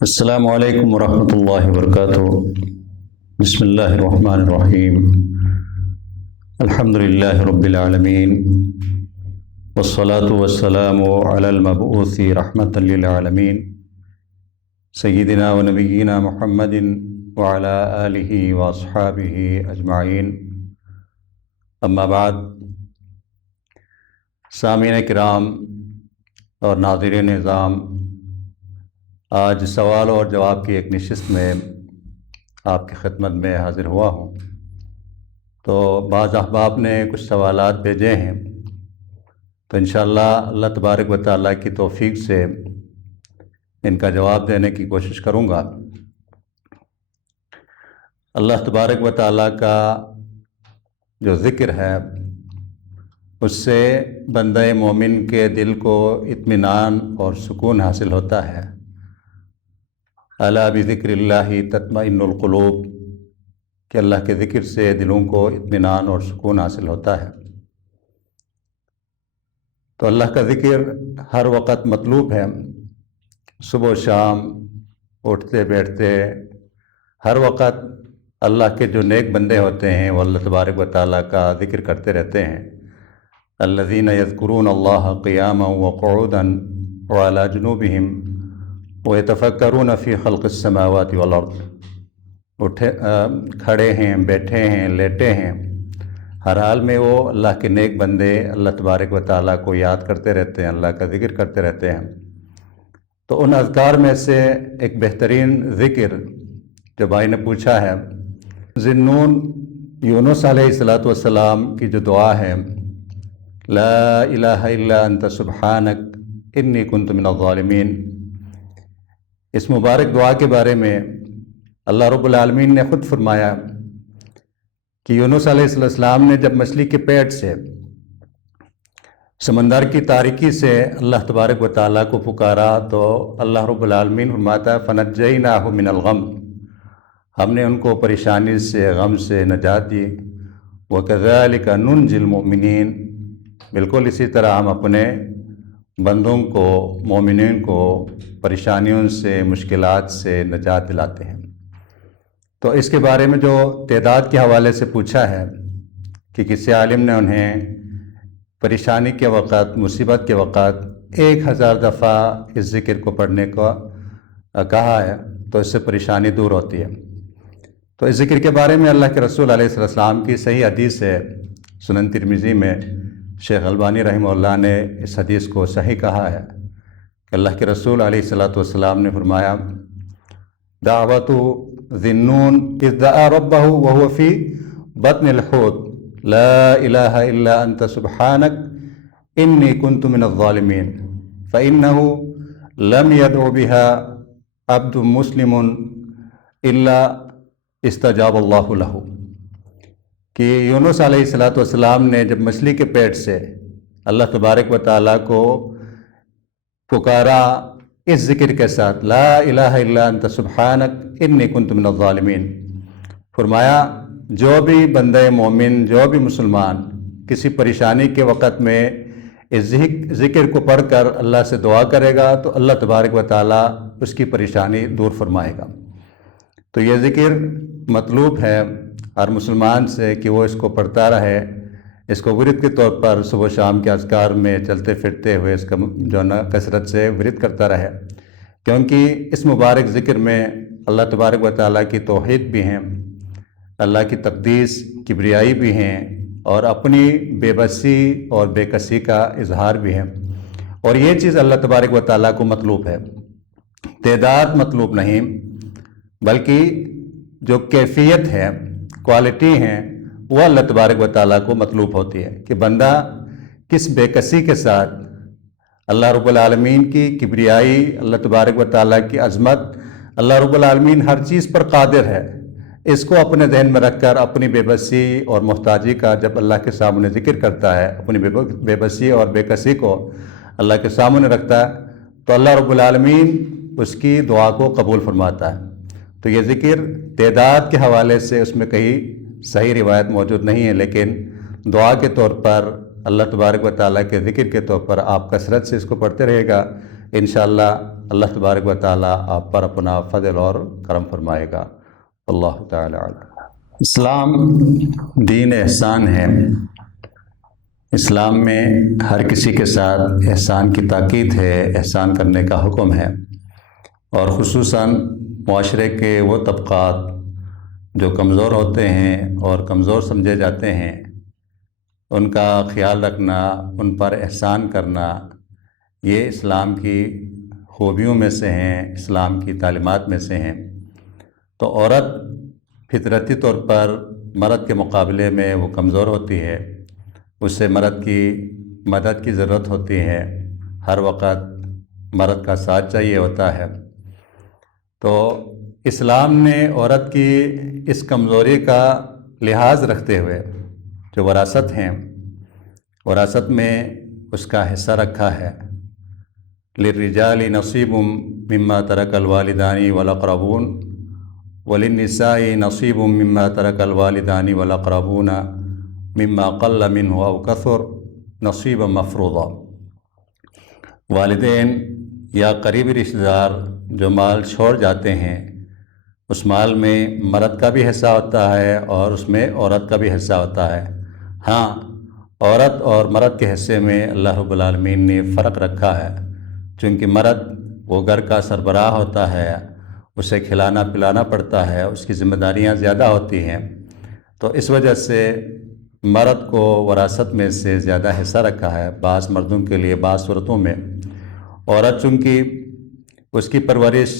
السلام علیکم ورحمۃ اللہ وبرکاتہ۔ بسم اللہ الرحمن الرحیم۔ الحمد للہ رب العالمین، والصلاة والسلام علی المبعوث رحمۃ للعالمین، سیدنا و نبینا محمد وعلی آلہ واصحابہ اجمعین۔ اما بعد، سامعین کرام اور ناظرین نظام، آج سوال اور جواب کی ایک نشست میں آپ کی خدمت میں حاضر ہوا ہوں۔ تو بعض احباب نے کچھ سوالات بھیجے ہیں، تو انشاءاللہ اللہ تبارک و تعالیٰ کی توفیق سے ان کا جواب دینے کی کوشش کروں گا۔ اللہ تبارک و تعالیٰ کا جو ذکر ہے، اس سے بندہ مومن کے دل کو اطمینان اور سکون حاصل ہوتا ہے۔ الا بذکر اللہ تطمئن القلوب، کہ اللہ کے ذکر سے دلوں کو اطمینان اور سکون حاصل ہوتا ہے۔ تو اللہ کا ذکر ہر وقت مطلوب ہے، صبح و شام، اٹھتے بیٹھتے، ہر وقت اللہ کے جو نیک بندے ہوتے ہیں وہ اللہ تبارک و تعالیٰ کا ذکر کرتے رہتے ہیں۔ الذین یذکرون اللہ قیاما وقعودا وعلی جنوبہم وَيَتَفَكَّرُونَ فِي خَلْقِ السَّمَاوَاتِ وَالْأَرْضِ، کھڑے ہیں، بیٹھے ہیں، لیٹے ہیں، ہر حال میں وہ اللہ کے نیک بندے اللہ تبارک و تعالیٰ کو یاد کرتے رہتے ہیں، اللہ کا ذکر کرتے رہتے ہیں۔ تو ان اذکار میں سے ایک بہترین ذکر جو بھائی نے پوچھا ہے، ذِنُّون یونس علیہ السلام کی جو دعا ہے، لا الہ الا انت سبحانک انی کنت من الظالمین، اس مبارک دعا کے بارے میں اللہ رب العالمین نے خود فرمایا کہ یونس علیہ السلام نے جب مچھلی کے پیٹ سے سمندر کی تاریکی سے اللہ تبارک و تعالیٰ کو پکارا، تو اللہ رب العالمین فرماتا ہے فنجیناہ من الغم، ہم نے ان کو پریشانی سے، غم سے نجات دی۔ وکذالک ننجی المؤمنین، بالکل اسی طرح ہم اپنے بندوں کو، مومنین کو پریشانیوں سے، مشکلات سے نجات دلاتے ہیں۔ تو اس کے بارے میں جو تعداد کے حوالے سے پوچھا ہے کہ کسی عالم نے انہیں پریشانی کے وقت، مصیبت کے وقت 1000 دفعہ اس ذکر کو پڑھنے کو کہا ہے، تو اس سے پریشانی دور ہوتی ہے۔ تو اس ذکر کے بارے میں اللہ کے رسول علیہ السلام کی صحیح حدیث ہے، سنن ترمذی میں شیخ البانی رحمہ اللہ نے اس حدیث کو صحیح کہا ہے کہ اللہ کے رسول علیہ السلام نے فرمایا دعوت ذی-النون اذ دعا ربہ وہو فی بطن الحوت لا الہ الا انت سبحانک انی کنت من الظالمین فإنہ لم يدع بها عبد مسلم الا استجاب اللہ لہ، کہ یونس علیہ السلام نے جب مچھلی کے پیٹ سے اللہ تبارک و تعالیٰ کو پکارا اس ذکر کے ساتھ، لا الہ الا انت سبحانک انی کنت من الظالمین، فرمایا جو بھی بندہ مومن، جو بھی مسلمان کسی پریشانی کے وقت میں اس ذکر کو پڑھ کر اللہ سے دعا کرے گا تو اللہ تبارک و تعالیٰ اس کی پریشانی دور فرمائے گا۔ تو یہ ذکر مطلوب ہے ہر مسلمان سے کہ وہ اس کو پڑھتا رہے، اس کو ورد کے طور پر صبح و شام کے اذکار میں چلتے پھرتے ہوئے اس کا جو نا کثرت سے ورد کرتا رہے، کیونکہ اس مبارک ذکر میں اللہ تبارک و تعالیٰ کی توحید بھی ہیں، اللہ کی تقدیس، کبریائی بھی ہیں، اور اپنی بے بسی اور بے کسی کا اظہار بھی ہے۔ اور یہ چیز اللہ تبارک و تعالیٰ کو مطلوب ہے، تعداد مطلوب نہیں، بلکہ جو کیفیت ہے، کوالٹی ہیں، وہ اللہ تبارک و تعالیٰ کو مطلوب ہوتی ہے کہ بندہ کس بے کسی کے ساتھ اللہ رب العالمین کی کبریائی، اللہ تبارک و تعالیٰ کی عظمت، اللہ رب العالمین ہر چیز پر قادر ہے، اس کو اپنے ذہن میں رکھ کر اپنی بے بسی اور محتاجی کا جب اللہ کے سامنے ذکر کرتا ہے، اپنی بے بسی اور بے کسی کو اللہ کے سامنے رکھتا ہے، تو اللہ رب العالمین اس کی دعا کو قبول فرماتا ہے۔ تو یہ ذکر تعداد کے حوالے سے اس میں کہیں صحیح روایت موجود نہیں ہے، لیکن دعا کے طور پر، اللہ تبارک و تعالیٰ کے ذکر کے طور پر آپ کثرت سے اس کو پڑھتے رہے گا، انشاءاللہ اللہ تبارک و تعالیٰ آپ پر اپنا فضل اور کرم فرمائے گا۔ اللہ تعالیٰ عالم۔ اسلام دین احسان ہے۔ اسلام میں ہر کسی کے ساتھ احسان کی تاکید ہے، احسان کرنے کا حکم ہے، اور خصوصاً معاشرے کے وہ طبقات جو کمزور ہوتے ہیں اور کمزور سمجھے جاتے ہیں، ان کا خیال رکھنا، ان پر احسان کرنا، یہ اسلام کی خوبیوں میں سے ہیں، اسلام کی تعلیمات میں سے ہیں۔ تو عورت فطرتی طور پر مرد کے مقابلے میں وہ کمزور ہوتی ہے، اس سے مرد کی مدد کی ضرورت ہوتی ہے، ہر وقت مرد کا ساتھ چاہیے ہوتا ہے۔ تو اسلام نے عورت کی اس کمزوری کا لحاظ رکھتے ہوئے جو وراثت ہیں، وراثت میں اس کا حصہ رکھا ہے۔ للرجال نصیب مما ترک الوالدان والاقربون وللنساء نصیب مما ترک الوالدان والاقربون مما قل منہ او کثر نصیبا مفروضا۔ والدین یا قریبی رشتہ دار جو مال چھوڑ جاتے ہیں، اس مال میں مرد کا بھی حصہ ہوتا ہے اور اس میں عورت کا بھی حصہ ہوتا ہے۔ ہاں، عورت اور مرد کے حصے میں اللہ رب العالمین نے فرق رکھا ہے، چونکہ مرد وہ گھر کا سربراہ ہوتا ہے، اسے کھلانا پلانا پڑتا ہے، اس کی ذمہ داریاں زیادہ ہوتی ہیں، تو اس وجہ سے مرد کو وراثت میں سے زیادہ حصہ رکھا ہے بعض مردوں کے لیے، بعض صورتوں میں۔ عورت چونکہ اس کی پرورش،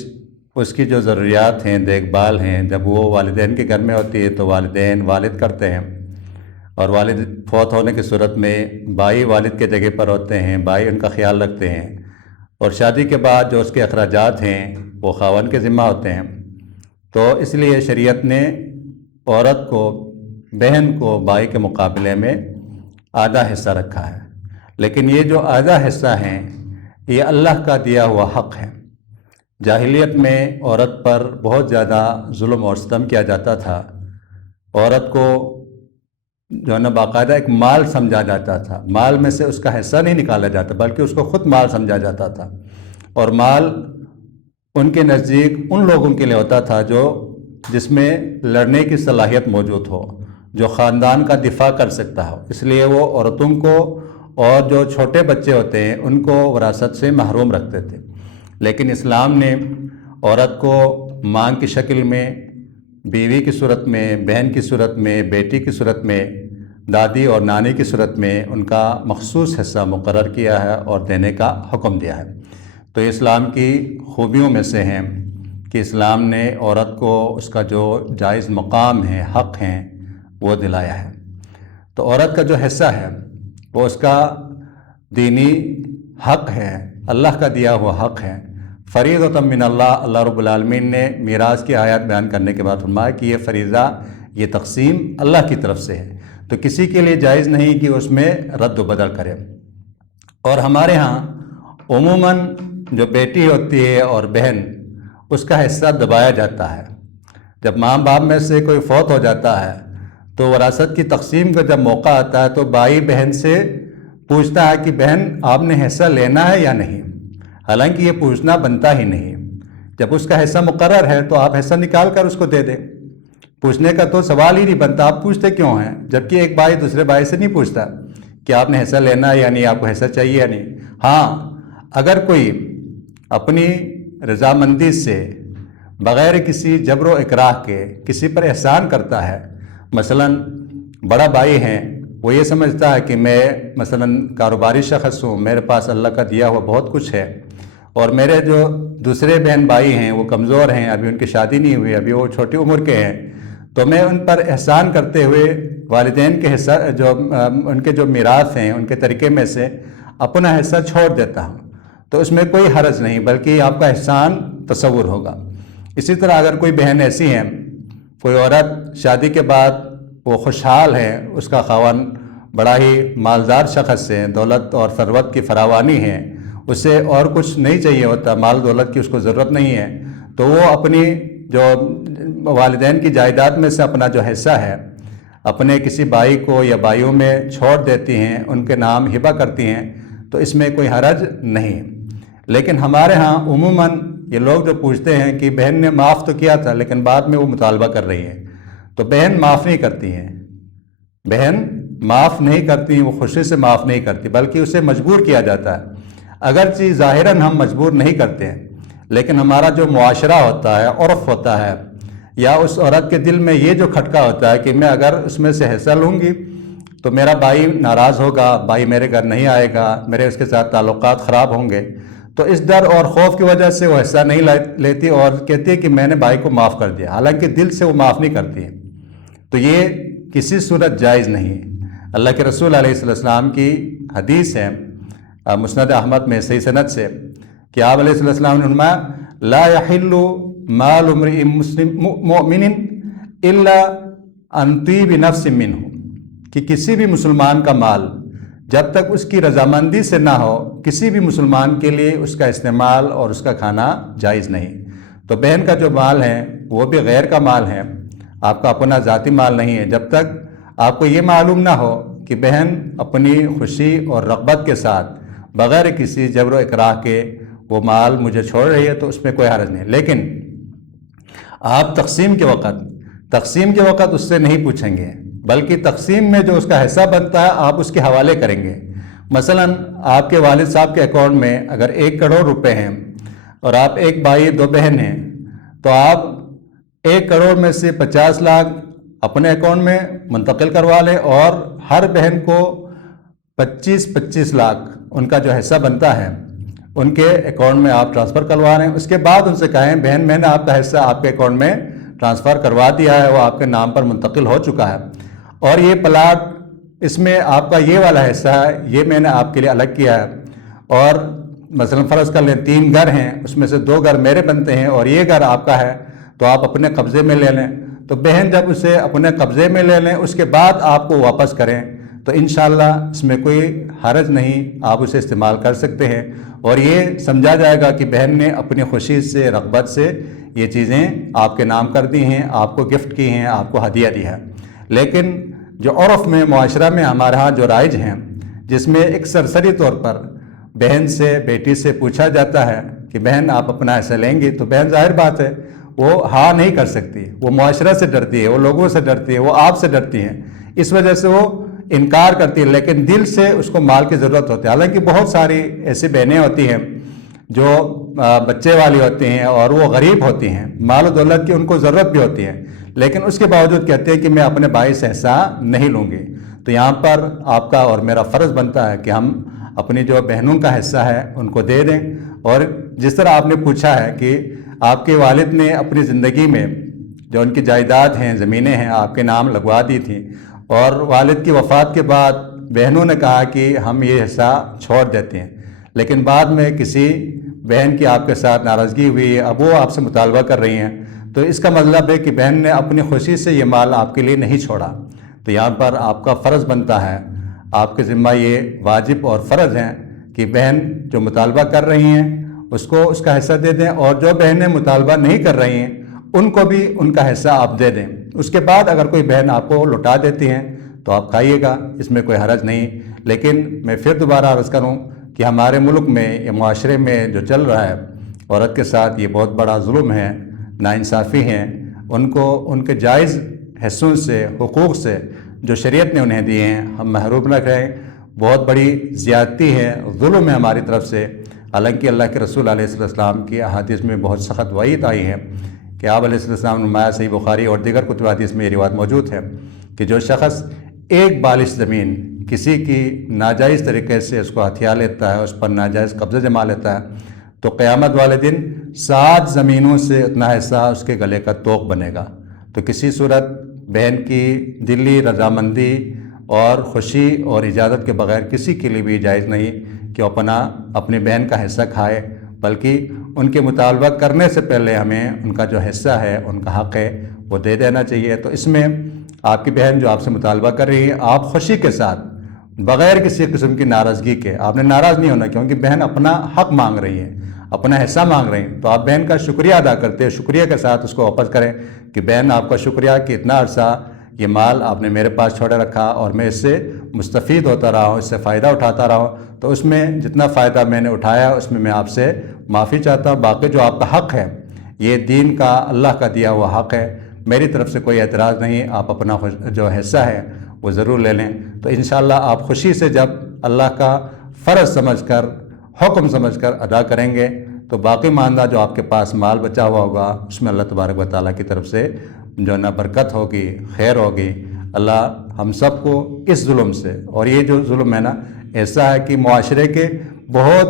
اس کی جو ضروریات ہیں، دیکھ بھال ہیں، جب وہ والدین کے گھر میں ہوتی ہے تو والدین والد کرتے ہیں، اور والد فوت ہونے کی صورت میں بھائی والد کے جگہ پر ہوتے ہیں، بھائی ان کا خیال رکھتے ہیں، اور شادی کے بعد جو اس کے اخراجات ہیں وہ خاوند کے ذمہ ہوتے ہیں۔ تو اس لیے شریعت نے عورت کو، بہن کو بھائی کے مقابلے میں آدھا حصہ رکھا ہے، لیکن یہ جو آدھا حصہ ہیں یہ اللہ کا دیا ہوا حق ہے۔ جاہلیت میں عورت پر بہت زیادہ ظلم اور ستم کیا جاتا تھا، عورت کو جو ہے نا باقاعدہ ایک مال سمجھا جاتا تھا، مال میں سے اس کا حصہ نہیں نکالا جاتا بلکہ اس کو خود مال سمجھا جاتا تھا، اور مال ان کے نزدیک ان لوگوں کے لیے ہوتا تھا جس میں لڑنے کی صلاحیت موجود ہو، جو خاندان کا دفاع کر سکتا ہو، اس لیے وہ عورتوں کو اور جو چھوٹے بچے ہوتے ہیں ان کو وراثت سے محروم رکھتے تھے۔ لیکن اسلام نے عورت کو ماں کی شکل میں، بیوی کی صورت میں، بہن کی صورت میں، بیٹی کی صورت میں، دادی اور نانی کی صورت میں ان کا مخصوص حصہ مقرر کیا ہے اور دینے کا حکم دیا ہے۔ تو اسلام کی خوبیوں میں سے ہیں کہ اسلام نے عورت کو اس کا جو جائز مقام ہے، حق ہیں، وہ دلایا ہے۔ تو عورت کا جو حصہ ہے وہ اس کا دینی حق ہے، اللہ کا دیا ہوا حق ہے، فریضۃ من اللہ۔ اللہ رب العالمین نے میراث کی آیات بیان کرنے کے بعد فرمایا کہ یہ فریضہ، یہ تقسیم اللہ کی طرف سے ہے، تو کسی کے لیے جائز نہیں کہ اس میں رد و بدل کرے۔ اور ہمارے ہاں عموماً جو بیٹی ہوتی ہے اور بہن، اس کا حصہ دبایا جاتا ہے۔ جب ماں باپ میں سے کوئی فوت ہو جاتا ہے تو وراثت کی تقسیم کا جب موقع آتا ہے تو بھائی بہن سے پوچھتا ہے کہ بہن آپ نے حصہ لینا ہے یا نہیں، حالانکہ یہ پوچھنا بنتا ہی نہیں۔ جب اس کا حصہ مقرر ہے تو آپ حصہ نکال کر اس کو دے دیں، پوچھنے کا تو سوال ہی نہیں بنتا، آپ پوچھتے کیوں ہیں؟ جبکہ ایک بھائی دوسرے بھائی سے نہیں پوچھتا کہ آپ نے حصہ لینا ہے یا نہیں، آپ کو حصہ چاہیے یا نہیں۔ ہاں، اگر کوئی اپنی رضامندی سے بغیر کسی جبر و اکراہ کے کسی پر احسان کرتا ہے، مثلاً بڑا بھائی ہیں، وہ یہ سمجھتا ہے کہ میں مثلاً کاروباری شخص ہوں، میرے پاس اللہ کا دیا ہوا بہت کچھ ہے، اور میرے جو دوسرے بہن بھائی ہیں وہ کمزور ہیں، ابھی ان کی شادی نہیں ہوئی، ابھی وہ چھوٹی عمر کے ہیں، تو میں ان پر احسان کرتے ہوئے والدین کے حصہ، جو ان کے جو میراث ہیں، ان کے طریقے میں سے اپنا حصہ چھوڑ دیتا ہوں، تو اس میں کوئی حرج نہیں، بلکہ آپ کا احسان تصور ہوگا۔ اسی طرح اگر کوئی بہن ایسی ہے، کوئی عورت شادی کے بعد وہ خوشحال ہے، اس کا خاوند بڑا ہی مالدار شخص ہے، دولت اور ثروت کی فراوانی ہے، اسے اور کچھ نہیں چاہیے ہوتا، مال دولت کی اس کو ضرورت نہیں ہے، تو وہ اپنی جو والدین کی جائیداد میں سے اپنا جو حصہ ہے اپنے کسی بھائی کو یا بھائیوں میں چھوڑ دیتی ہیں، ان کے نام ہبہ کرتی ہیں، تو اس میں کوئی حرج نہیں۔ لیکن ہمارے ہاں عموماً یہ لوگ جو پوچھتے ہیں کہ بہن نے معاف تو کیا تھا لیکن بعد میں وہ مطالبہ کر رہی ہے، تو بہن معاف نہیں کرتی ہیں، بہن معاف نہیں کرتی ہیں، وہ خوشی سے معاف نہیں کرتی بلکہ اسے مجبور کیا جاتا ہے۔ اگرچہ ظاہراً ہم مجبور نہیں کرتے ہیں، لیکن ہمارا جو معاشرہ ہوتا ہے، عرف ہوتا ہے، یا اس عورت کے دل میں یہ جو کھٹکا ہوتا ہے کہ میں اگر اس میں سے حصہ لوں گی تو میرا بھائی ناراض ہوگا، بھائی میرے گھر نہیں آئے گا، میرے اس کے ساتھ تعلقات خراب ہوں گے، تو اس ڈر اور خوف کی وجہ سے وہ حصہ نہیں لیتی اور کہتی ہے کہ میں نے بھائی کو معاف کر دیا، حالانکہ دل سے وہ معاف نہیں کرتی ہے۔ تو یہ کسی صورت جائز نہیں ہے۔ اللہ کے رسول علیہ السلام کی حدیث ہے مسند احمد میں صحیح سند سے کہ آپ علیہ السلام نے فرمایا لا يحل مال امرئ مؤمن الا عن طیب نفس منہ، کہ کسی بھی مسلمان کا مال جب تک اس کی رضامندی سے نہ ہو کسی بھی مسلمان کے لیے اس کا استعمال اور اس کا کھانا جائز نہیں۔ تو بہن کا جو مال ہے وہ بھی غیر کا مال ہے، آپ کا اپنا ذاتی مال نہیں ہے۔ جب تک آپ کو یہ معلوم نہ ہو کہ بہن اپنی خوشی اور رغبت کے ساتھ بغیر کسی جبر و اکراہ کے وہ مال مجھے چھوڑ رہی ہے تو اس میں کوئی حرج نہیں، لیکن آپ تقسیم کے وقت اس سے نہیں پوچھیں گے، بلکہ تقسیم میں جو اس کا حصہ بنتا ہے آپ اس کے حوالے کریں گے۔ مثلا آپ کے والد صاحب کے اکاؤنٹ میں اگر 1 کروڑ روپے ہیں اور آپ ایک بھائی 2 بہن ہیں، تو آپ 1 کروڑ میں سے 50 لاکھ اپنے اکاؤنٹ میں منتقل کروا لیں اور ہر بہن کو 25 لاکھ ان کا جو حصہ بنتا ہے ان کے اکاؤنٹ میں آپ ٹرانسفر کروا رہے ہیں۔ اس کے بعد ان سے کہیں بہن میں نے آپ کا حصہ آپ کے اکاؤنٹ میں ٹرانسفر کروا دیا ہے، وہ آپ کے نام پر منتقل ہو چکا ہے، اور یہ پلاٹ اس میں آپ کا یہ والا حصہ ہے، یہ میں نے آپ کے لیے الگ کیا ہے، اور مثلا فرض کر لیں 3 گھر ہیں، اس میں سے 2 گھر میرے بنتے ہیں اور یہ گھر آپ کا ہے، تو آپ اپنے قبضے میں لے لیں۔ تو بہن جب اسے اپنے قبضے میں لے لیں اس کے بعد آپ کو واپس کریں تو انشاءاللہ اس میں کوئی حرج نہیں، آپ اسے استعمال کر سکتے ہیں، اور یہ سمجھا جائے گا کہ بہن نے اپنی خوشی سے رغبت سے یہ چیزیں آپ کے نام کر دی ہیں، آپ کو گفٹ کی ہیں، آپ کو ہدیہ دی ہے۔ لیکن جو عرف میں معاشرہ میں ہمارے ہاں جو رائج ہیں، جس میں ایک سرسری طور پر بہن سے بیٹی سے پوچھا جاتا ہے کہ بہن آپ اپنا حصہ لیں گی، تو بہن ظاہر بات ہے وہ ہاں نہیں کر سکتی، وہ معاشرہ سے ڈرتی ہے، وہ لوگوں سے ڈرتی ہے، وہ آپ سے ڈرتی ہیں، اس وجہ سے وہ انکار کرتی ہے، لیکن دل سے اس کو مال کی ضرورت ہوتی ہے۔ حالانکہ بہت ساری ایسی بہنیں ہوتی ہیں جو بچے والی ہوتی ہیں اور وہ غریب ہوتی ہیں، مال و دولت کی ان کو ضرورت بھی ہوتی ہے، لیکن اس کے باوجود کہتے ہیں کہ میں اپنے بھائی سے حصہ نہیں لوں گی۔ تو یہاں پر آپ کا اور میرا فرض بنتا ہے کہ ہم اپنی جو بہنوں کا حصہ ہے ان کو دے دیں، اور جس طرح آپ نے پوچھا ہے کہ آپ کے والد نے اپنی زندگی میں جو ان کی جائیداد ہیں، زمینیں ہیں، آپ کے نام لگوا دی تھیں، اور والد کی وفات کے بعد بہنوں نے کہا کہ ہم یہ حصہ چھوڑ دیتے ہیں، لیکن بعد میں کسی بہن کی آپ کے ساتھ ناراضگی ہوئی، اب وہ آپ سے مطالبہ کر رہی ہیں، تو اس کا مطلب ہے کہ بہن نے اپنی خوشی سے یہ مال آپ کے لیے نہیں چھوڑا۔ تو یہاں پر آپ کا فرض بنتا ہے، آپ کے ذمہ یہ واجب اور فرض ہیں کہ بہن جو مطالبہ کر رہی ہیں اس کو اس کا حصہ دے دیں، اور جو بہنیں مطالبہ نہیں کر رہی ہیں ان کو بھی ان کا حصہ آپ دے دیں۔ اس کے بعد اگر کوئی بہن آپ کو لوٹا دیتی ہیں تو آپ کھائیے گا، اس میں کوئی حرج نہیں۔ لیکن میں پھر دوبارہ عرض کروں کہ ہمارے ملک میں یہ معاشرے میں جو چل رہا ہے، عورت کے ساتھ یہ بہت بڑا ظلم ہے، ناانصافی ہیں، ان کو ان کے جائز حصوں سے، حقوق سے جو شریعت نے انہیں دیے ہیں ہم محروم رکھ رہے ہیں، بہت بڑی زیادتی ہے، ظلم ہے ہماری طرف سے۔ حالانکہ اللہ کے رسول علیہ السلام کی احادیث میں بہت سخت وعید آئی ہے کہ آپ علیہ السلام نے فرمایا، صحیح بخاری اور دیگر کتب حدیث میں یہ روایت موجود ہے کہ جو شخص ایک بالش زمین کسی کی ناجائز طریقے سے اس کو ہتھیا لیتا ہے، اس پر ناجائز قبضہ جما لیتا ہے، تو قیامت والے دن 7 زمینوں سے اتنا حصہ اس کے گلے کا طوق بنے گا۔ تو کسی صورت بہن کی دلی رضامندی اور خوشی اور اجازت کے بغیر کسی کے لیے بھی جائز نہیں کہ اپنی بہن کا حصہ کھائے، بلکہ ان کے مطالبہ کرنے سے پہلے ہمیں ان کا جو حصہ ہے، ان کا حق ہے، وہ دے دینا چاہیے۔ تو اس میں آپ کی بہن جو آپ سے مطالبہ کر رہی ہے، آپ خوشی کے ساتھ بغیر کسی قسم کی ناراضگی کے، آپ نے ناراض نہیں ہونا، کیونکہ بہن اپنا حق مانگ رہی ہے، اپنا حصہ مانگ رہی ہیں، تو آپ بہن کا شکریہ ادا کرتے ہیں، شکریہ کے ساتھ اس کو واپس کریں کہ بہن آپ کا شکریہ کہ اتنا عرصہ یہ مال آپ نے میرے پاس چھوڑے رکھا اور میں اس سے مستفید ہوتا رہا ہوں، اس سے فائدہ اٹھاتا رہا ہوں، تو اس میں جتنا فائدہ میں نے اٹھایا اس میں آپ سے معافی چاہتا ہوں۔ باقی جو آپ کا حق ہے، یہ دین کا، اللہ کا دیا ہوا حق ہے، میری طرف سے کوئی اعتراض نہیں، آپ اپنا جو حصہ ہے وہ ضرور لے لیں۔ تو انشاءاللہ آپ خوشی سے جب اللہ کا فرض سمجھ کر، حکم سمجھ کر ادا کریں گے تو باقی ماندہ جو آپ کے پاس مال بچا ہوا ہوگا اس میں اللہ تبارک و تعالیٰ کی طرف سے جو نا برکت ہوگی، خیر ہوگی۔ اللہ ہم سب کو اس ظلم سے، اور یہ جو ظلم ہے نا ایسا ہے کہ معاشرے کے بہت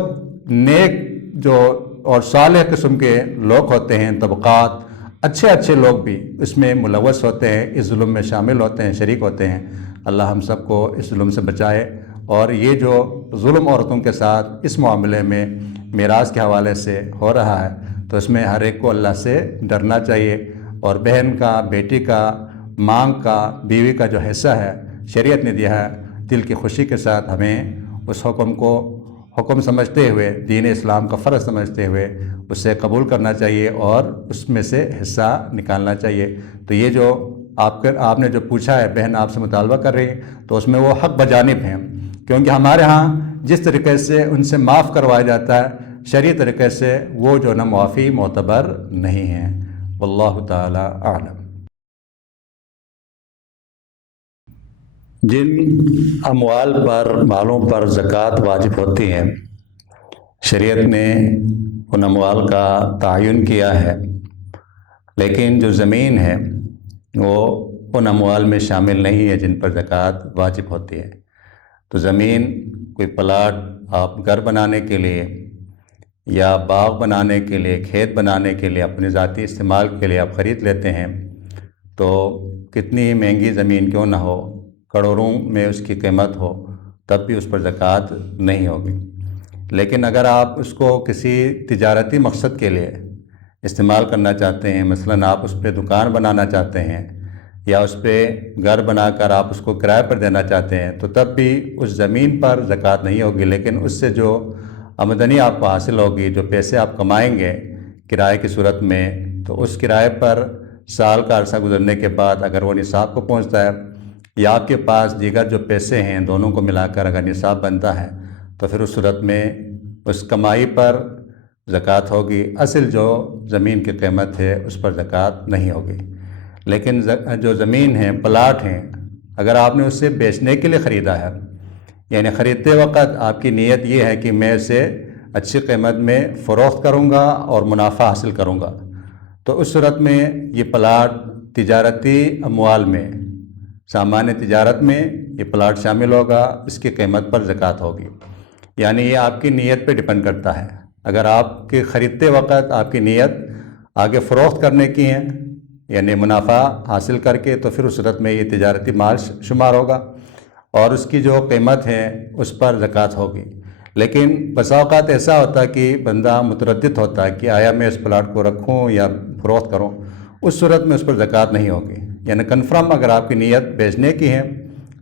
نیک جو اور صالح قسم کے لوگ ہوتے ہیں، طبقات، اچھے لوگ بھی اس میں ملوث ہوتے ہیں، اس ظلم میں شامل ہوتے ہیں، شریک ہوتے ہیں۔ اللہ ہم سب کو اس ظلم سے بچائے۔ اور یہ جو ظلم عورتوں کے ساتھ اس معاملے میں میراث کے حوالے سے ہو رہا ہے تو اس میں ہر ایک کو اللہ سے ڈرنا چاہیے، اور بہن کا، بیٹی کا، ماں کا، بیوی کا جو حصہ ہے شریعت نے دیا ہے، دل کی خوشی کے ساتھ ہمیں اس حکم کو حکم سمجھتے ہوئے، دین اسلام کا فرض سمجھتے ہوئے اسے قبول کرنا چاہیے اور اس میں سے حصہ نکالنا چاہیے۔ تو یہ جو آپ نے جو پوچھا ہے، بہن آپ سے مطالبہ کر رہی ہے، تو اس میں وہ حق بجانب ہیں، کیونکہ ہمارے ہاں جس طریقے سے ان سے معاف کروایا جاتا ہے شرعی طریقے سے وہ جو نا معافی معتبر نہیں ہے۔ واللہ تعالی اعلم۔ جن اموال پر، مالوں پر زکوٰۃ واجب ہوتی ہے، شریعت نے ان اموال کا تعین کیا ہے، لیکن جو زمین ہے وہ ان اموال میں شامل نہیں ہے جن پر زکوٰۃ واجب ہوتی ہے۔ تو زمین، کوئی پلاٹ آپ گھر بنانے کے لیے یا باغ بنانے کے لیے، کھیت بنانے کے لیے، اپنے ذاتی استعمال کے لیے آپ خرید لیتے ہیں، تو کتنی ہی مہنگی زمین کیوں نہ ہو، کروڑوں میں اس کی قیمت ہو، تب بھی اس پر زکوٰۃ نہیں ہوگی۔ لیکن اگر آپ اس کو کسی تجارتی مقصد کے لیے استعمال کرنا چاہتے ہیں، مثلاً آپ اس پہ دکان بنانا چاہتے ہیں یا اس پہ گھر بنا کر آپ اس کو کرائے پر دینا چاہتے ہیں، تو تب بھی اس زمین پر زکوٰۃ نہیں ہوگی، لیکن اس سے جو آمدنی آپ کو حاصل ہوگی، جو پیسے آپ کمائیں گے کرائے کی صورت میں، تو اس کرائے پر سال کا عرصہ گزرنے کے بعد اگر وہ نصاب کو پہنچتا ہے یا آپ کے پاس دیگر جو پیسے ہیں دونوں کو ملا کر اگر نصاب بنتا ہے، تو پھر اس صورت میں اس کمائی پر زکوٰۃ ہوگی، اصل جو زمین کی قیمت ہے اس پر زکوٰۃ نہیں ہوگی۔ لیکن جو زمین ہے، پلاٹ ہیں، اگر آپ نے اسے بیچنے کے لیے خریدا ہے، یعنی خریدتے وقت آپ کی نیت یہ ہے کہ میں اسے اچھی قیمت میں فروخت کروں گا اور منافع حاصل کروں گا، تو اس صورت میں یہ پلاٹ تجارتی اموال میں، سامان تجارت میں یہ پلاٹ شامل ہوگا، اس کی قیمت پر زکوٰۃ ہوگی۔ یعنی یہ آپ کی نیت پہ ڈیپینڈ کرتا ہے۔ اگر آپ کے خریدتے وقت آپ کی نیت آگے فروخت کرنے کی ہے، یعنی منافع حاصل کر کے، تو پھر اس صورت میں یہ تجارتی مال شمار ہوگا اور اس کی جو قیمت ہے اس پر زکوٰۃ ہوگی۔ لیکن بسا اوقات ایسا ہوتا ہے کہ بندہ متردد ہوتا ہے کہ آیا میں اس پلاٹ کو رکھوں یا فروخت کروں، اس صورت میں اس پر زکوٰۃ نہیں ہوگی۔ یعنی کنفرم اگر آپ کی نیت بیچنے کی ہے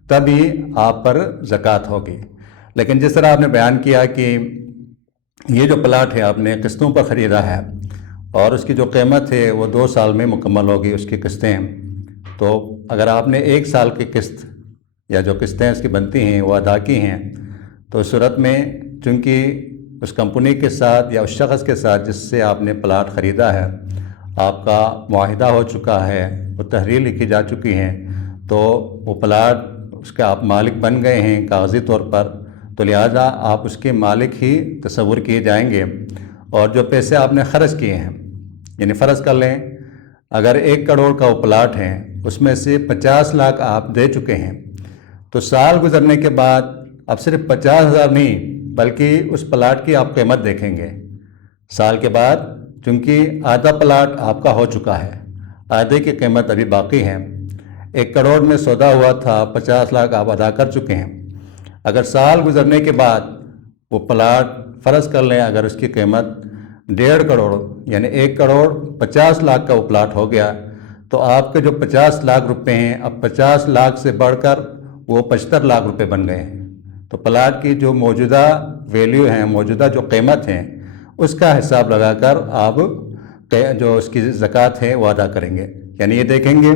تبھی آپ پر زکوٰۃ ہوگی۔ لیکن جس طرح آپ نے بیان کیا کہ یہ جو پلاٹ ہے آپ نے قسطوں پر خریدا ہے اور اس کی جو قیمت ہے وہ 2 سال میں مکمل ہوگی، اس کی قسطیں، تو اگر آپ نے 1 سال کی قسط یا جو قسطیں اس کی بنتی ہیں وہ ادا کی ہیں، تو اس صورت میں چونکہ اس کمپنی کے ساتھ یا اس شخص کے ساتھ جس سے آپ نے پلاٹ خریدا ہے آپ کا معاہدہ ہو چکا ہے، وہ تحریر لکھی جا چکی ہیں، تو وہ پلاٹ اس کے آپ مالک بن گئے ہیں کاغذی طور پر، تو لہٰذا آپ اس کے مالک ہی تصور کیے جائیں گے۔ اور جو پیسے آپ نے خرچ کیے ہیں، یعنی فرض کر لیں اگر 1 کروڑ کا وہ پلاٹ ہے، اس میں سے 50 لاکھ آپ دے چکے ہیں، تو سال گزرنے کے بعد اب صرف 50,000 نہیں بلکہ اس پلاٹ کی آپ قیمت دیکھیں گے سال کے بعد، چونکہ آدھا پلاٹ آپ کا ہو چکا ہے، آدھے کی قیمت ابھی باقی ہے۔ 1 کروڑ میں سودا ہوا تھا، 50 لاکھ آپ ادا کر چکے ہیں۔ اگر سال گزرنے کے بعد وہ پلاٹ فرض کر لیں اگر اس کی قیمت 1.5 کروڑ یعنی 1 کروڑ 50 لاکھ کا وہ پلاٹ ہو گیا، تو آپ کے جو 50 لاکھ روپے ہیں اب 50 لاکھ سے بڑھ کر وہ 75 لاکھ روپے بن گئے ہیں۔ تو پلاٹ کی جو موجودہ ویلیو ہیں، موجودہ جو قیمت ہیں، اس کا حساب لگا کر آپ جو اس کی زکوٰۃ ہے وہ ادا کریں گے۔ یعنی یہ دیکھیں گے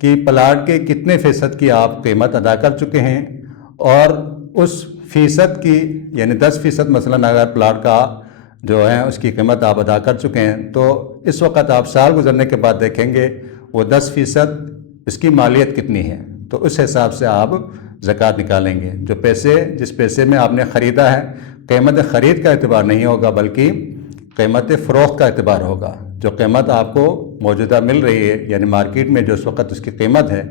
کہ پلاٹ کے کتنے فیصد کی آپ قیمت ادا کر چکے ہیں، اور اس فیصد کی یعنی 10% مثلاً اگر پلاٹ کا جو ہے اس کی قیمت آپ ادا کر چکے ہیں، تو اس وقت آپ سال گزرنے کے بعد دیکھیں گے وہ 10% اس کی مالیت کتنی ہے، تو اس حساب سے آپ زکوٰۃ نکالیں گے۔ جو پیسے جس پیسے میں آپ نے خریدا ہے، قیمت خرید کا اعتبار نہیں ہوگا بلکہ قیمت فروخت کا اعتبار ہوگا۔ جو قیمت آپ کو موجودہ مل رہی ہے یعنی مارکیٹ میں جو اس وقت اس کی قیمت ہے،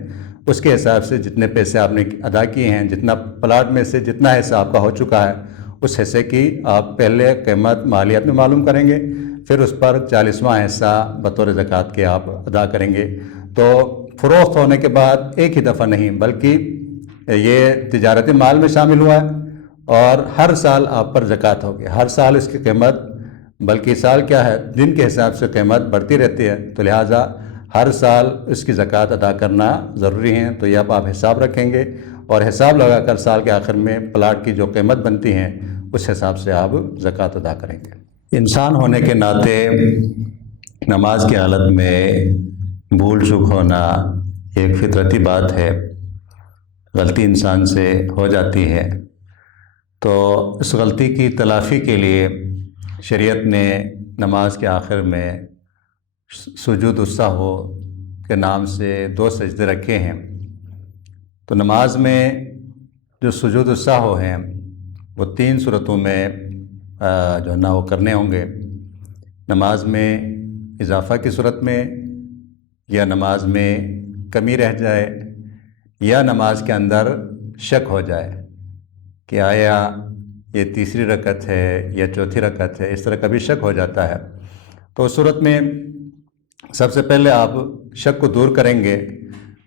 اس کے حساب سے جتنے پیسے آپ نے ادا کیے ہیں، جتنا پلاٹ میں سے جتنا حصہ آپ کا ہو چکا ہے، اس حصے کی آپ پہلے قیمت مالیت میں معلوم کریں گے، پھر اس پر 40واں حصہ بطور زکوٰۃ کے آپ ادا کریں گے۔ تو فروخت ہونے کے بعد ایک ہی دفعہ نہیں بلکہ یہ تجارتی مال میں شامل ہوا ہے، اور ہر سال آپ پر زکوٰۃ ہوگی۔ ہر سال اس کی قیمت، بلکہ سال کیا ہے، دن کے حساب سے قیمت بڑھتی رہتی ہے، تو لہٰذا ہر سال اس کی زکوٰۃ ادا کرنا ضروری ہے۔ تو یہ اب آپ حساب رکھیں گے اور حساب لگا کر سال کے آخر میں پلاٹ کی جو قیمت بنتی ہیں اس حساب سے آپ زکوٰۃ ادا کریں گے۔ انسان ہونے کے ناطے نماز کی حالت میں بھول چوک ہونا ایک فطرتی بات ہے، غلطی انسان سے ہو جاتی ہے۔ تو اس غلطی کی تلافی کے لیے شریعت نے نماز کے آخر میں سجود السہو کے نام سے 2 سجدے رکھے ہیں۔ تو نماز میں جو سجود السہو ہیں وہ 3 صورتوں میں جو ہے نا وہ کرنے ہوں گے۔ نماز میں اضافہ کی صورت میں، یا نماز میں کمی رہ جائے، یا نماز کے اندر شک ہو جائے کہ آیا یہ تیسری رکعت ہے یا چوتھی رکعت ہے، اس طرح کبھی شک ہو جاتا ہے۔ تو اس صورت میں سب سے پہلے آپ شک کو دور کریں گے،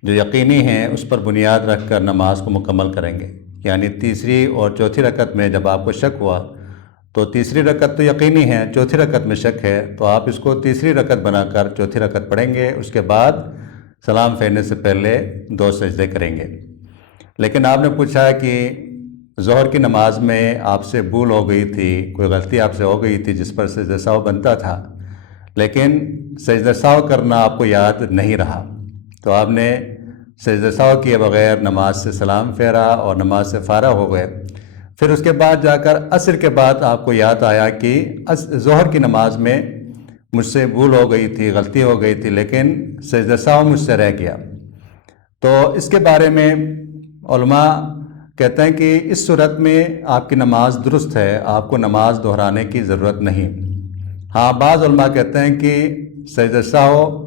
جو یقینی ہیں اس پر بنیاد رکھ کر نماز کو مکمل کریں گے۔ یعنی تیسری اور چوتھی رکعت میں جب آپ کو شک ہوا تو تیسری رکعت تو یقینی ہے، چوتھی رکعت میں شک ہے، تو آپ اس کو تیسری رکعت بنا کر چوتھی رکعت پڑھیں گے۔ اس کے بعد سلام پھیرنے سے پہلے 2 سجدے کریں گے۔ لیکن آپ نے پوچھا ہے کہ ظہر کی نماز میں آپ سے بھول ہو گئی تھی، کوئی غلطی آپ سے ہو گئی تھی جس پر سجدہ سہو بنتا تھا، لیکن سجدہ سہو کرنا آپ کو یاد نہیں رہا، تو آپ نے سجدہ سہو کیے بغیر نماز سے سلام پھیرا اور نماز سے فارغ ہو گئے۔ پھر اس کے بعد جا کر عصر کے بعد آپ کو یاد آیا کہ ظہر کی نماز میں مجھ سے بھول ہو گئی تھی، غلطی ہو گئی تھی، لیکن سجدہ سہو مجھ سے رہ گیا۔ تو اس کے بارے میں علماء کہتے ہیں کہ اس صورت میں آپ کی نماز درست ہے، آپ کو نماز دہرانے کی ضرورت نہیں۔ ہاں، بعض علماء کہتے ہیں کہ سجدہ سہو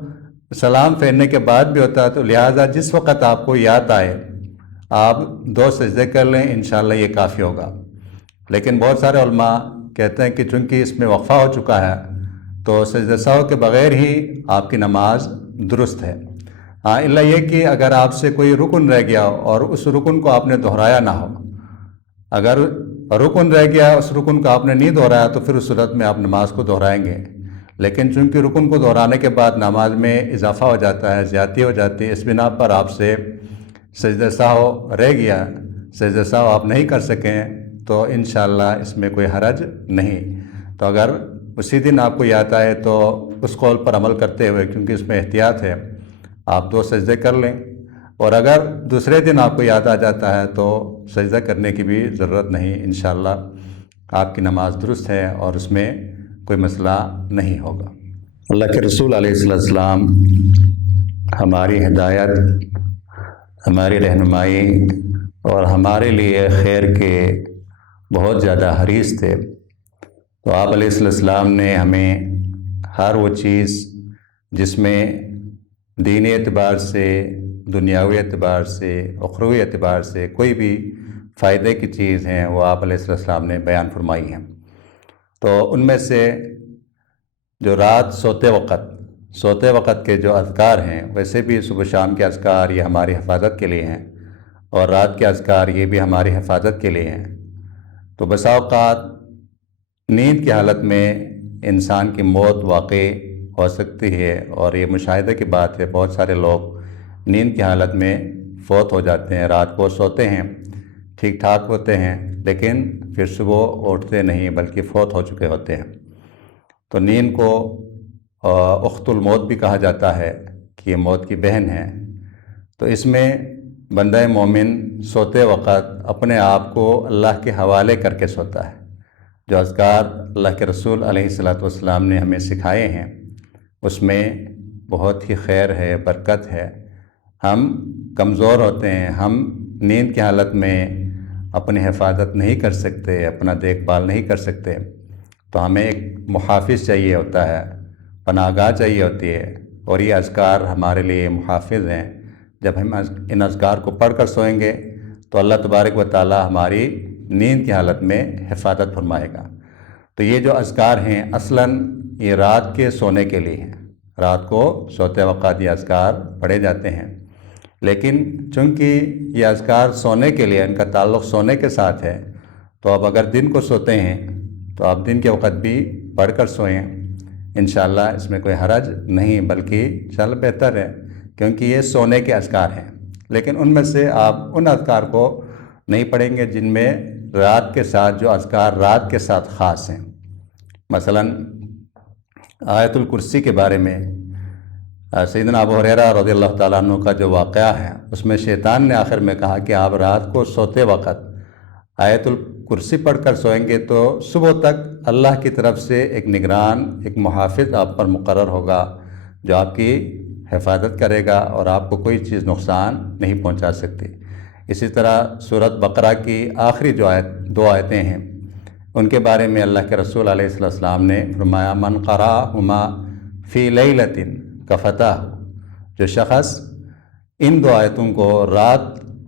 سلام پھیرنے کے بعد بھی ہوتا ہے، تو لہٰذا جس وقت آپ کو یاد آئے آپ 2 سجدے کر لیں، انشاءاللہ یہ کافی ہوگا۔ لیکن بہت سارے علماء کہتے ہیں کہ چونکہ اس میں وقفہ ہو چکا ہے تو سجدہ سہو کے بغیر ہی آپ کی نماز درست ہے۔ ہاں، الا یہ کہ اگر آپ سے کوئی رکن رہ گیا اور اس رکن کو آپ نے دہرایا نہ ہو، اگر رکن رہ گیا اس رکن کو آپ نے نہیں دہرایا تو پھر اس صورت میں آپ نماز کو دہرائیں گے۔ لیکن چونکہ رکن کو دہرانے کے بعد نماز میں اضافہ ہو جاتا ہے، زیادتی ہو جاتی ہے، اس بنا پر آپ سے سجدہ سہو رہ گیا، سجدہ سہو آپ نہیں کر سکیں، تو انشاءاللہ اس میں کوئی حرج نہیں۔ تو اگر اسی دن آپ کو یاد آئے تو اس قول پر عمل کرتے ہوئے، کیونکہ اس میں احتیاط ہے، آپ 2 سجدے کر لیں، اور اگر دوسرے دن آپ کو یاد آ جاتا ہے تو سجدہ کرنے کی بھی ضرورت نہیں، انشاءاللہ آپ کی نماز درست ہے اور اس میں کوئی مسئلہ نہیں ہوگا۔ اللہ کے رسول علیہ السلام ہماری ہدایت، ہماری رہنمائی اور ہمارے لیے خیر کے بہت زیادہ حریص تھے۔ تو آپ علیہ السلام نے ہمیں ہر وہ چیز جس میں دینی اعتبار سے، دنیاوی اعتبار سے، اخروی اعتبار سے کوئی بھی فائدے کی چیز ہیں، وہ آپ علیہ السلام نے بیان فرمائی ہیں۔ تو ان میں سے جو رات سوتے وقت کے جو اذکار ہیں، ویسے بھی صبح شام کے اذکار یہ ہماری حفاظت کے لیے ہیں، اور رات کے اذکار یہ بھی ہماری حفاظت کے لیے ہیں۔ تو بسا اوقات نیند کی حالت میں انسان کی موت واقع ہو سکتی ہے، اور یہ مشاہدے کی بات ہے، بہت سارے لوگ نیند کی حالت میں فوت ہو جاتے ہیں۔ رات کو سوتے ہیں، ٹھیک ٹھاک ہوتے ہیں، لیکن پھر صبح اٹھتے نہیں بلکہ فوت ہو چکے ہوتے ہیں۔ تو نیند کو اخت الموت بھی کہا جاتا ہے کہ یہ موت کی بہن ہے۔ تو اس میں بندہ مومن سوتے وقت اپنے آپ کو اللہ کے حوالے کر کے سوتا ہے۔ جو اذکار اللہ کے رسول علیہ الصلاۃ والسلام نے ہمیں سکھائے ہیں اس میں بہت ہی خیر ہے، برکت ہے۔ ہم کمزور ہوتے ہیں، ہم نیند کی حالت میں اپنی حفاظت نہیں کر سکتے، اپنا دیکھ بھال نہیں کر سکتے، تو ہمیں ایک محافظ چاہیے ہوتا ہے، پناہ گاہ چاہیے ہوتی ہے، اور یہ اذکار ہمارے لیے محافظ ہیں۔ جب ہم ان اذکار کو پڑھ کر سوئیں گے تو اللہ تبارک و تعالی ہماری نیند کی حالت میں حفاظت فرمائے گا۔ تو یہ جو اذکار ہیں اصلاً یہ رات کے سونے کے لیے ہیں، رات کو سوتے وقت یہ اذکار پڑھے جاتے ہیں، لیکن چونکہ یہ اذکار سونے کے لیے، ان کا تعلق سونے کے ساتھ ہے، تو اب اگر دن کو سوتے ہیں تو آپ دن کے وقت بھی پڑھ کر سوئیں، انشاءاللہ اس میں کوئی حرج نہیں، بلکہ انشاءاللہ بہتر ہے، کیونکہ یہ سونے کے اذکار ہیں۔ لیکن ان میں سے آپ ان اذکار کو نہیں پڑھیں گے جن میں رات کے ساتھ، جو اذکار رات کے ساتھ خاص ہیں۔ مثلاً آیت الکرسی کے بارے میں سیدنا ابو ہریرہ رضی اللہ تعالیٰ عنہ کا جو واقعہ ہے، اس میں شیطان نے آخر میں کہا کہ آپ رات کو سوتے وقت آیت الکرسی پڑھ کر سوئیں گے تو صبح تک اللہ کی طرف سے ایک نگران، ایک محافظ آپ پر مقرر ہوگا جو آپ کی حفاظت کرے گا اور آپ کو کوئی چیز نقصان نہیں پہنچا سکتی۔ اسی طرح سورۃ بقرہ کی آخری جو دو آیتیں ہیں ان کے بارے میں اللہ کے رسول علیہ السلام نے فرمایا من قرأہما فی لیلۃ کفتہ، جو شخص ان دو آیتوں کو رات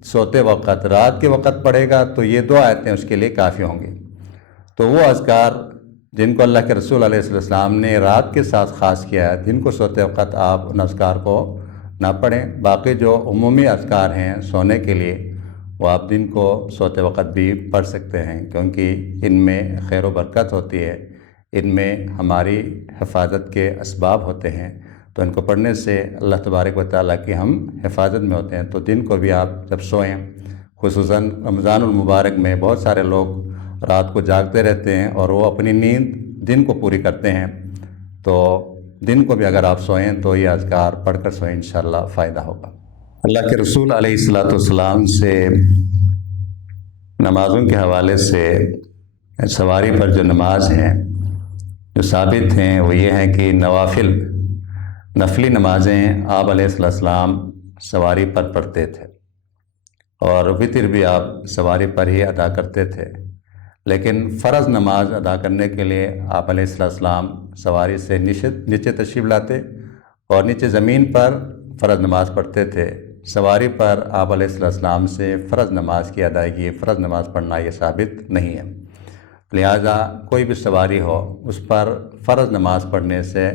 سوتے وقت، رات کے وقت پڑھے گا تو یہ دو آیتیں اس کے لیے کافی ہوں گی۔ تو وہ اذکار جن کو اللہ کے رسول علیہ السلام نے رات کے ساتھ خاص کیا ہے، دن کو سوتے وقت آپ ان اذکار کو نہ پڑھیں، باقی جو عمومی اذکار ہیں سونے کے لیے وہ آپ دن کو سوتے وقت بھی پڑھ سکتے ہیں، کیونکہ ان میں خیر و برکت ہوتی ہے، ان میں ہماری حفاظت کے اسباب ہوتے ہیں، تو ان کو پڑھنے سے اللہ تبارک و تعالیٰ کی ہم حفاظت میں ہوتے ہیں۔ تو دن کو بھی آپ جب سوئیں، خصوصاً رمضان المبارک میں بہت سارے لوگ رات کو جاگتے رہتے ہیں اور وہ اپنی نیند دن کو پوری کرتے ہیں، تو دن کو بھی اگر آپ سوئیں تو یہ اذکار پڑھ کر سوئیں، انشاءاللہ فائدہ ہوگا۔ اللہ کے رسول علیہ الصلاۃ والسلام سے نمازوں کے حوالے سے سواری پر جو نماز ہیں جو ثابت ہیں وہ یہ ہیں کہ نفلی نمازیں آپ علیہ السلام سواری پر پڑھتے تھے، اور وتر بھی آپ سواری پر ہی ادا کرتے تھے، لیکن فرض نماز ادا کرنے کے لیے آپ علیہ السلام سواری سے نیچے تشریف لاتے اور نیچے زمین پر فرض نماز پڑھتے تھے۔ سواری پر آپ علیہ السلام سے فرض نماز کی ادائیگی، فرض نماز پڑھنا یہ ثابت نہیں ہے، لہذا کوئی بھی سواری ہو اس پر فرض نماز پڑھنے سے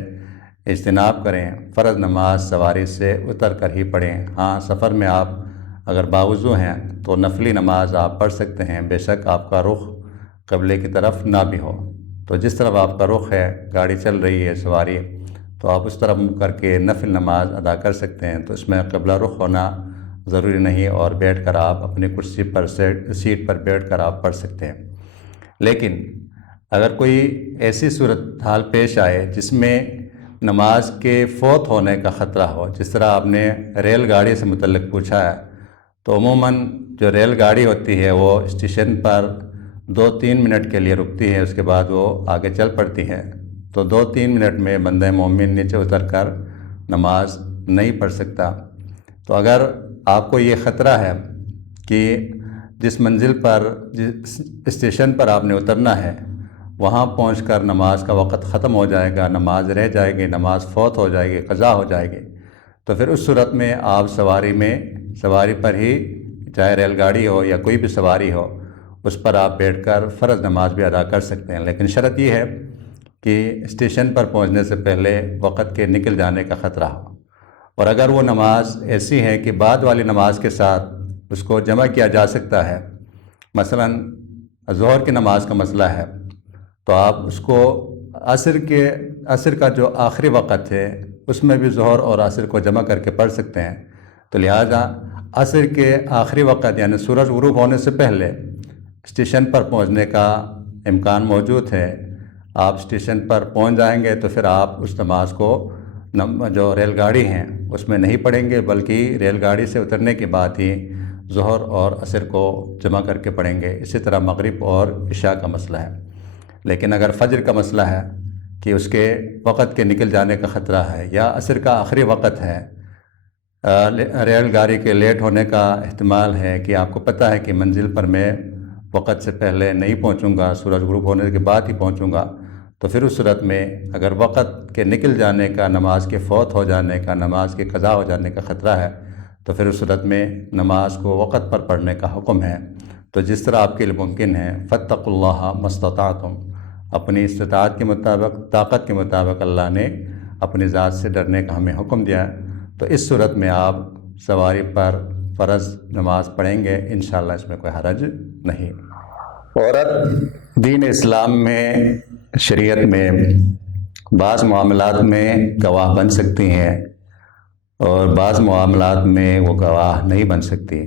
اجتناب کریں، فرض نماز سواری سے اتر کر ہی پڑھیں۔ ہاں، سفر میں آپ اگر باوضو ہیں تو نفلی نماز آپ پڑھ سکتے ہیں، بے شک آپ کا رخ قبلے کی طرف نہ بھی ہو، تو جس طرف آپ کا رخ ہے، گاڑی چل رہی ہے سواری، تو آپ اس طرف منہ کر کے نفل نماز ادا کر سکتے ہیں، تو اس میں قبلہ رخ ہونا ضروری نہیں، اور بیٹھ کر آپ اپنی کرسی پر سیٹ پر بیٹھ کر آپ پڑھ سکتے ہیں۔ لیکن اگر کوئی ایسی صورتحال پیش آئے جس میں نماز کے فوت ہونے کا خطرہ ہو، جس طرح آپ نے ریل گاڑی سے متعلق پوچھا ہے، تو عموماً جو ریل گاڑی ہوتی ہے وہ اسٹیشن پر 2-3 منٹ کے لیے رکتی ہے، اس کے بعد وہ آگے چل پڑتی ہے، تو 2-3 منٹ میں بندہ مومن نیچے اتر کر نماز نہیں پڑھ سکتا۔ تو اگر آپ کو یہ خطرہ ہے کہ جس منزل پر، جس اسٹیشن پر آپ نے اترنا ہے وہاں پہنچ کر نماز کا وقت ختم ہو جائے گا، نماز رہ جائے گی، نماز فوت ہو جائے گی، قضا ہو جائے گی، تو پھر اس صورت میں آپ سواری پر ہی، چاہے ریل گاڑی ہو یا کوئی بھی سواری ہو، اس پر آپ بیٹھ کر فرض نماز بھی ادا کر سکتے ہیں، لیکن شرط یہ ہے کہ اسٹیشن پر پہنچنے سے پہلے وقت کے نکل جانے کا خطرہ ہو، اور اگر وہ نماز ایسی ہے کہ بعد والی نماز کے ساتھ اس کو جمع کیا جا سکتا ہے، مثلاً ظہر کی نماز کا مسئلہ ہے، تو آپ اس کو عصر کا جو آخری وقت ہے اس میں بھی ظہر اور عصر کو جمع کر کے پڑھ سکتے ہیں، تو لہٰذا عصر کے آخری وقت یعنی سورج غروب ہونے سے پہلے اسٹیشن پر پہنچنے کا امکان موجود ہے۔ آپ اسٹیشن پر پہنچ جائیں گے تو پھر آپ اس نماز کو جو ریل گاڑی ہیں اس میں نہیں پڑھیں گے، بلکہ ریل گاڑی سے اترنے کے بعد ہی ظہر اور عصر کو جمع کر کے پڑھیں گے۔ اسی طرح مغرب اور عشاء کا مسئلہ ہے۔ لیکن اگر فجر کا مسئلہ ہے کہ اس کے وقت کے نکل جانے کا خطرہ ہے، یا عصر کا آخری وقت ہے، ریل گاڑی کے لیٹ ہونے کا احتمال ہے کہ آپ کو پتہ ہے کہ منزل پر میں وقت سے پہلے نہیں پہنچوں گا، سورج غروب ہونے کے بعد ہی پہنچوں گا، تو پھر اس صورت میں اگر وقت کے نکل جانے کا، نماز کے فوت ہو جانے کا، نماز کے قضا ہو جانے کا خطرہ ہے، تو پھر اس صورت میں نماز کو وقت پر پڑھنے کا حکم ہے۔ تو جس طرح آپ کے لیے ممکن ہے، فاتقوا اللہ ما استطعتم، اپنی استطاعت کے مطابق، طاقت کے مطابق اللہ نے اپنی ذات سے ڈرنے کا ہمیں حکم دیا ہے۔ تو اس صورت میں آپ سواری پر فرض نماز پڑھیں گے، انشاءاللہ اس میں کوئی حرج نہیں۔ عورت دین اسلام میں، شریعت میں بعض معاملات میں گواہ بن سکتی ہیں اور بعض معاملات میں وہ گواہ نہیں بن سکتی۔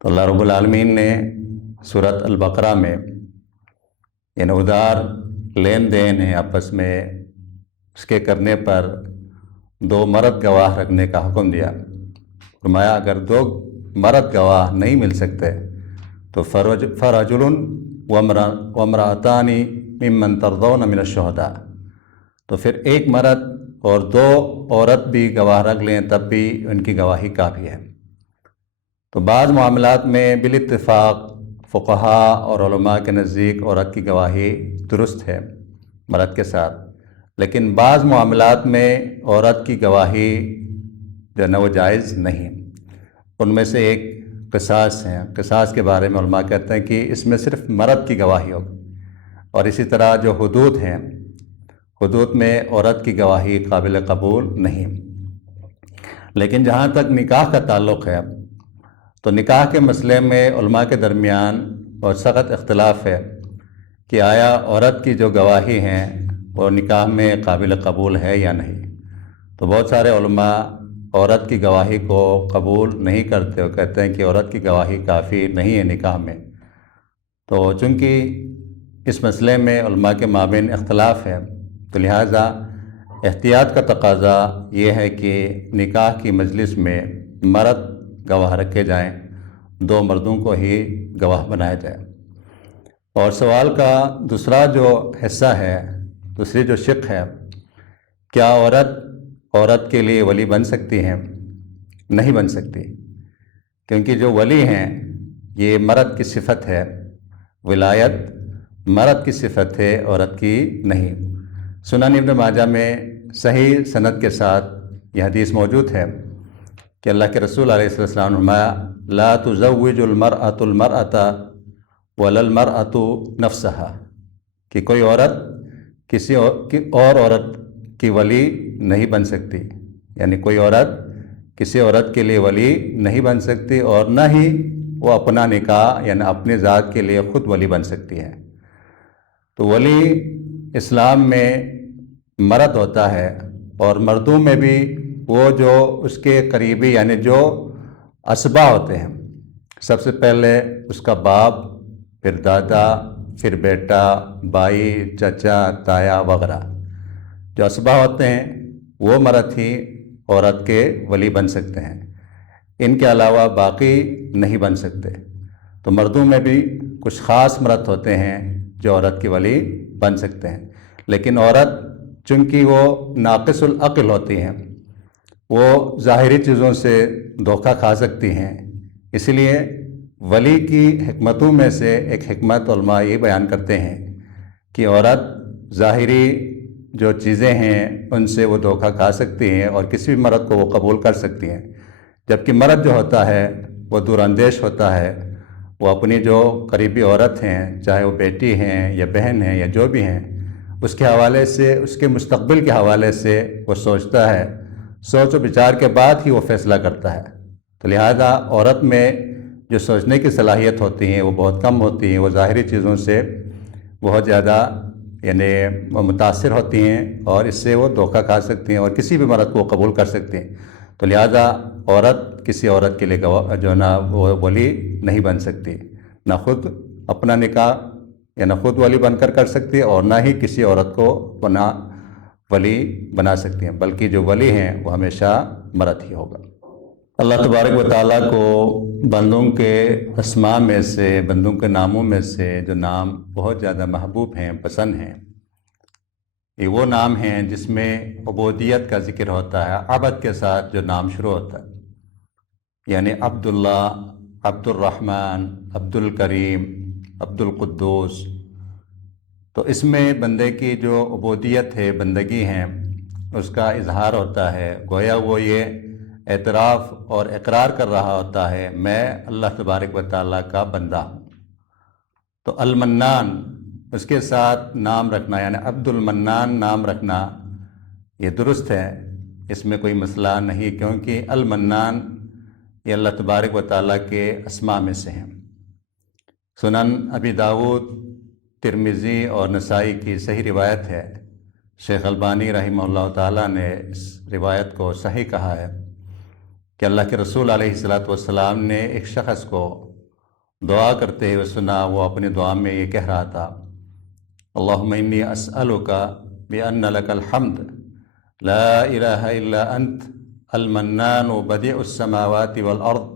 تو اللہ رب العالمین نے سورۃ البقرہ میں یعنی ادار لین دین ہے آپس میں، اس کے کرنے پر 2 مرد گواہ رکھنے کا حکم دیا۔ فرمایا اگر 2 مرد گواہ نہیں مل سکتے تو فرجل وامرأتان ممن ترضون من الشہداء، تو پھر 1 مرد اور 2 عورت بھی گواہ رکھ لیں، تب بھی ان کی گواہی کافی ہے۔ تو بعض معاملات میں بالاتفاق فقہاء اور علماء کے نزدیک عورت کی گواہی درست ہے مرد کے ساتھ، لیکن بعض معاملات میں عورت کی گواہی جو ہے وہ جائز نہیں۔ ان میں سے ایک قصاص ہے۔ قصاص کے بارے میں علماء کہتے ہیں کہ اس میں صرف مرد کی گواہی ہو، اور اسی طرح جو حدود ہیں، حدود میں عورت کی گواہی قابل قبول نہیں۔ لیکن جہاں تک نکاح کا تعلق ہے تو نکاح کے مسئلے میں علماء کے درمیان بہت سخت اختلاف ہے کہ آیا عورت کی جو گواہی ہیں وہ نکاح میں قابل قبول ہے یا نہیں۔ تو بہت سارے علماء عورت کی گواہی کو قبول نہیں کرتے اور کہتے ہیں کہ عورت کی گواہی کافی نہیں ہے نکاح میں۔ تو چونکہ اس مسئلے میں علماء کے مابین اختلاف ہے، تو لہٰذا احتیاط کا تقاضا یہ ہے کہ نکاح کی مجلس میں مرد گواہ رکھے جائیں، 2 مردوں کو ہی گواہ بنایا جائے۔ اور سوال کا دوسرا جو حصہ ہے، دوسری جو شق ہے، کیا عورت کے لیے ولی بن سکتی ہیں؟ نہیں بن سکتی، کیونکہ جو ولی ہیں یہ مرد کی صفت ہے، ولایت مرد کی صفت ہے، عورت کی نہیں۔ سنن ابن ماجہ میں صحیح سند کے ساتھ یہ حدیث موجود ہے کہ اللہ کے رسول علیہ السلام نے فرمایا لا تزوج المرأة المرأة ولا المرأة نفسها، کہ کوئی عورت کسی اور عورت کی ولی نہیں بن سکتی، یعنی کوئی عورت کسی عورت کے لیے ولی نہیں بن سکتی، اور نہ ہی وہ اپنا نکاح یعنی اپنی ذات کے لیے خود ولی بن سکتی ہے۔ تو ولی اسلام میں مرد ہوتا ہے، اور مردوں میں بھی وہ جو اس کے قریبی یعنی جو اسبا ہوتے ہیں، سب سے پہلے اس کا باپ، پھر دادا، پھر بیٹا، بھائی، چچا، تایا وغیرہ، جو اسبا ہوتے ہیں وہ مرد ہی عورت کے ولی بن سکتے ہیں، ان کے علاوہ باقی نہیں بن سکتے۔ تو مردوں میں بھی کچھ خاص مرد ہوتے ہیں جو عورت کی ولی بن سکتے ہیں، لیکن عورت چونکہ وہ ناقص العقل ہوتی ہیں، وہ ظاہری چیزوں سے دھوکہ کھا سکتی ہیں، اس لیے ولی کی حکمتوں میں سے ایک حکمت علماء یہ بیان کرتے ہیں کہ عورت ظاہری جو چیزیں ہیں ان سے وہ دھوکہ کھا سکتی ہیں اور کسی بھی مرد کو وہ قبول کر سکتی ہیں، جبکہ مرد جو ہوتا ہے وہ دور اندیش ہوتا ہے، وہ اپنی جو قریبی عورت ہیں، چاہے وہ بیٹی ہیں یا بہن ہیں یا جو بھی ہیں، اس کے حوالے سے، اس کے مستقبل کے حوالے سے وہ سوچتا ہے، سوچ و بچار کے بعد ہی وہ فیصلہ کرتا ہے۔ تو لہذا عورت میں جو سوچنے کی صلاحیت ہوتی ہیں وہ بہت کم ہوتی ہیں، وہ ظاہری چیزوں سے بہت زیادہ یعنی وہ متاثر ہوتی ہیں، اور اس سے وہ دھوکہ کھا سکتی ہیں اور کسی بھی مرد کو قبول کر سکتی ہیں۔ تو لہذا عورت کسی عورت کے لیے جو ہے نا وہ ولی نہیں بن سکتی، نہ خود اپنا نکاح یا نہ خود ولی بن کر سکتی ہے، اور نہ ہی کسی عورت کو بنا ولی بنا سکتی ہیں، بلکہ جو ولی ہیں وہ ہمیشہ مرد ہی ہوگا۔ اللہ تبارک و تعالیٰ کو بندوں کے اسماء میں سے، بندوں کے ناموں میں سے جو نام بہت زیادہ محبوب ہیں، پسند ہیں، یہ وہ نام ہیں جس میں عبودیت کا ذکر ہوتا ہے، عبد کے ساتھ جو نام شروع ہوتا ہے، یعنی عبداللہ، عبد الرحمن، عبد الکریم، عبد القدوس۔ تو اس میں بندے کی جو عبودیت ہے، بندگی ہیں، اس کا اظہار ہوتا ہے، گویا وہ یہ اعتراف اور اقرار کر رہا ہوتا ہے میں اللہ تبارک و تعالیٰ کا بندہ ہوں۔ تو المنان، اس کے ساتھ نام رکھنا، یعنی عبد المنان نام رکھنا، یہ درست ہے، اس میں کوئی مسئلہ نہیں، کیونکہ المنان یہ اللہ تبارک و تعالیٰ کے اسماء میں سے ہیں۔ سنن ابی داود، ترمذی اور نسائی کی صحیح روایت ہے، شیخ البانی رحمہ اللہ تعالیٰ نے اس روایت کو صحیح کہا ہے کہ اللہ کے رسول علیہ الصلاۃ والسلام نے ایک شخص کو دعا کرتے ہوئے سنا، وہ اپنی دعا میں یہ کہہ رہا تھا، اللہم انی اسألک بأن لک الحمد لا الہ الا انت المنان بدیع السماوات والارض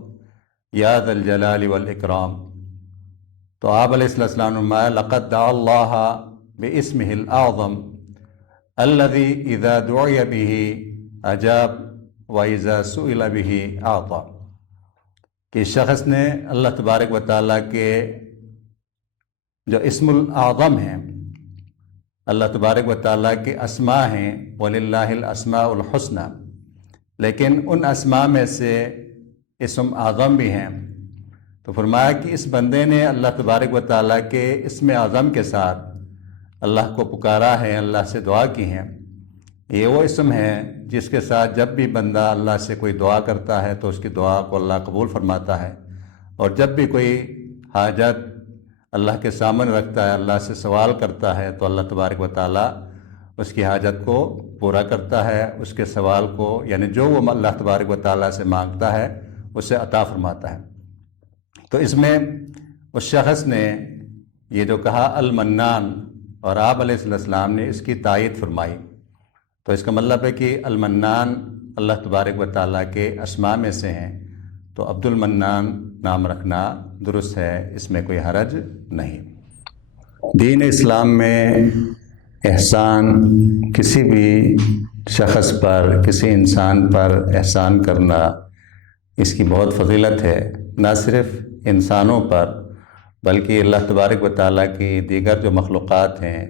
یا ذا الجلال والاکرام۔ تو آپ علیہ السلام نے فرمایا، لقد دعا اللہ باسمہ الاعظم الذی اذا دعی به اجاب وَإِذَا سُئِلَ بِهِ أَعْطَى، کہ شخص نے اللہ تبارک و تعالیٰ کے جو اسم الاعظم ہیں، اللہ تبارک و تعالیٰ کے اسماء ہیں، وَلِلَّهِ الْأَسْمَاءُ الْحُسْنَى، لیکن ان اسماء میں سے اسم اعظم بھی ہیں، تو فرمایا کہ اس بندے نے اللہ تبارک و تعالیٰ کے اسم اعظم کے ساتھ اللہ کو پکارا ہے، اللہ سے دعا کی ہے۔ یہ وہ اسم ہے جس کے ساتھ جب بھی بندہ اللہ سے کوئی دعا کرتا ہے تو اس کی دعا کو اللہ قبول فرماتا ہے، اور جب بھی کوئی حاجت اللہ کے سامنے رکھتا ہے، اللہ سے سوال کرتا ہے، تو اللہ تبارک و تعالیٰ اس کی حاجت کو پورا کرتا ہے، اس کے سوال کو، یعنی جو وہ اللہ تبارک و تعالیٰ سے مانگتا ہے اسے عطا فرماتا ہے۔ تو اس میں اس شخص نے یہ جو کہا المنان، اور آپ علیہ السلام نے اس کی تائید فرمائی، تو اس کا مطلب ہے کہ المنان اللہ تبارک و تعالیٰ کے اسماء میں سے ہیں، تو عبد المنان نام رکھنا درست ہے، اس میں کوئی حرج نہیں۔ دین اسلام میں احسان، کسی بھی شخص پر، کسی انسان پر احسان کرنا، اس کی بہت فضیلت ہے، نہ صرف انسانوں پر بلکہ اللہ تبارک و تعالیٰ کی دیگر جو مخلوقات ہیں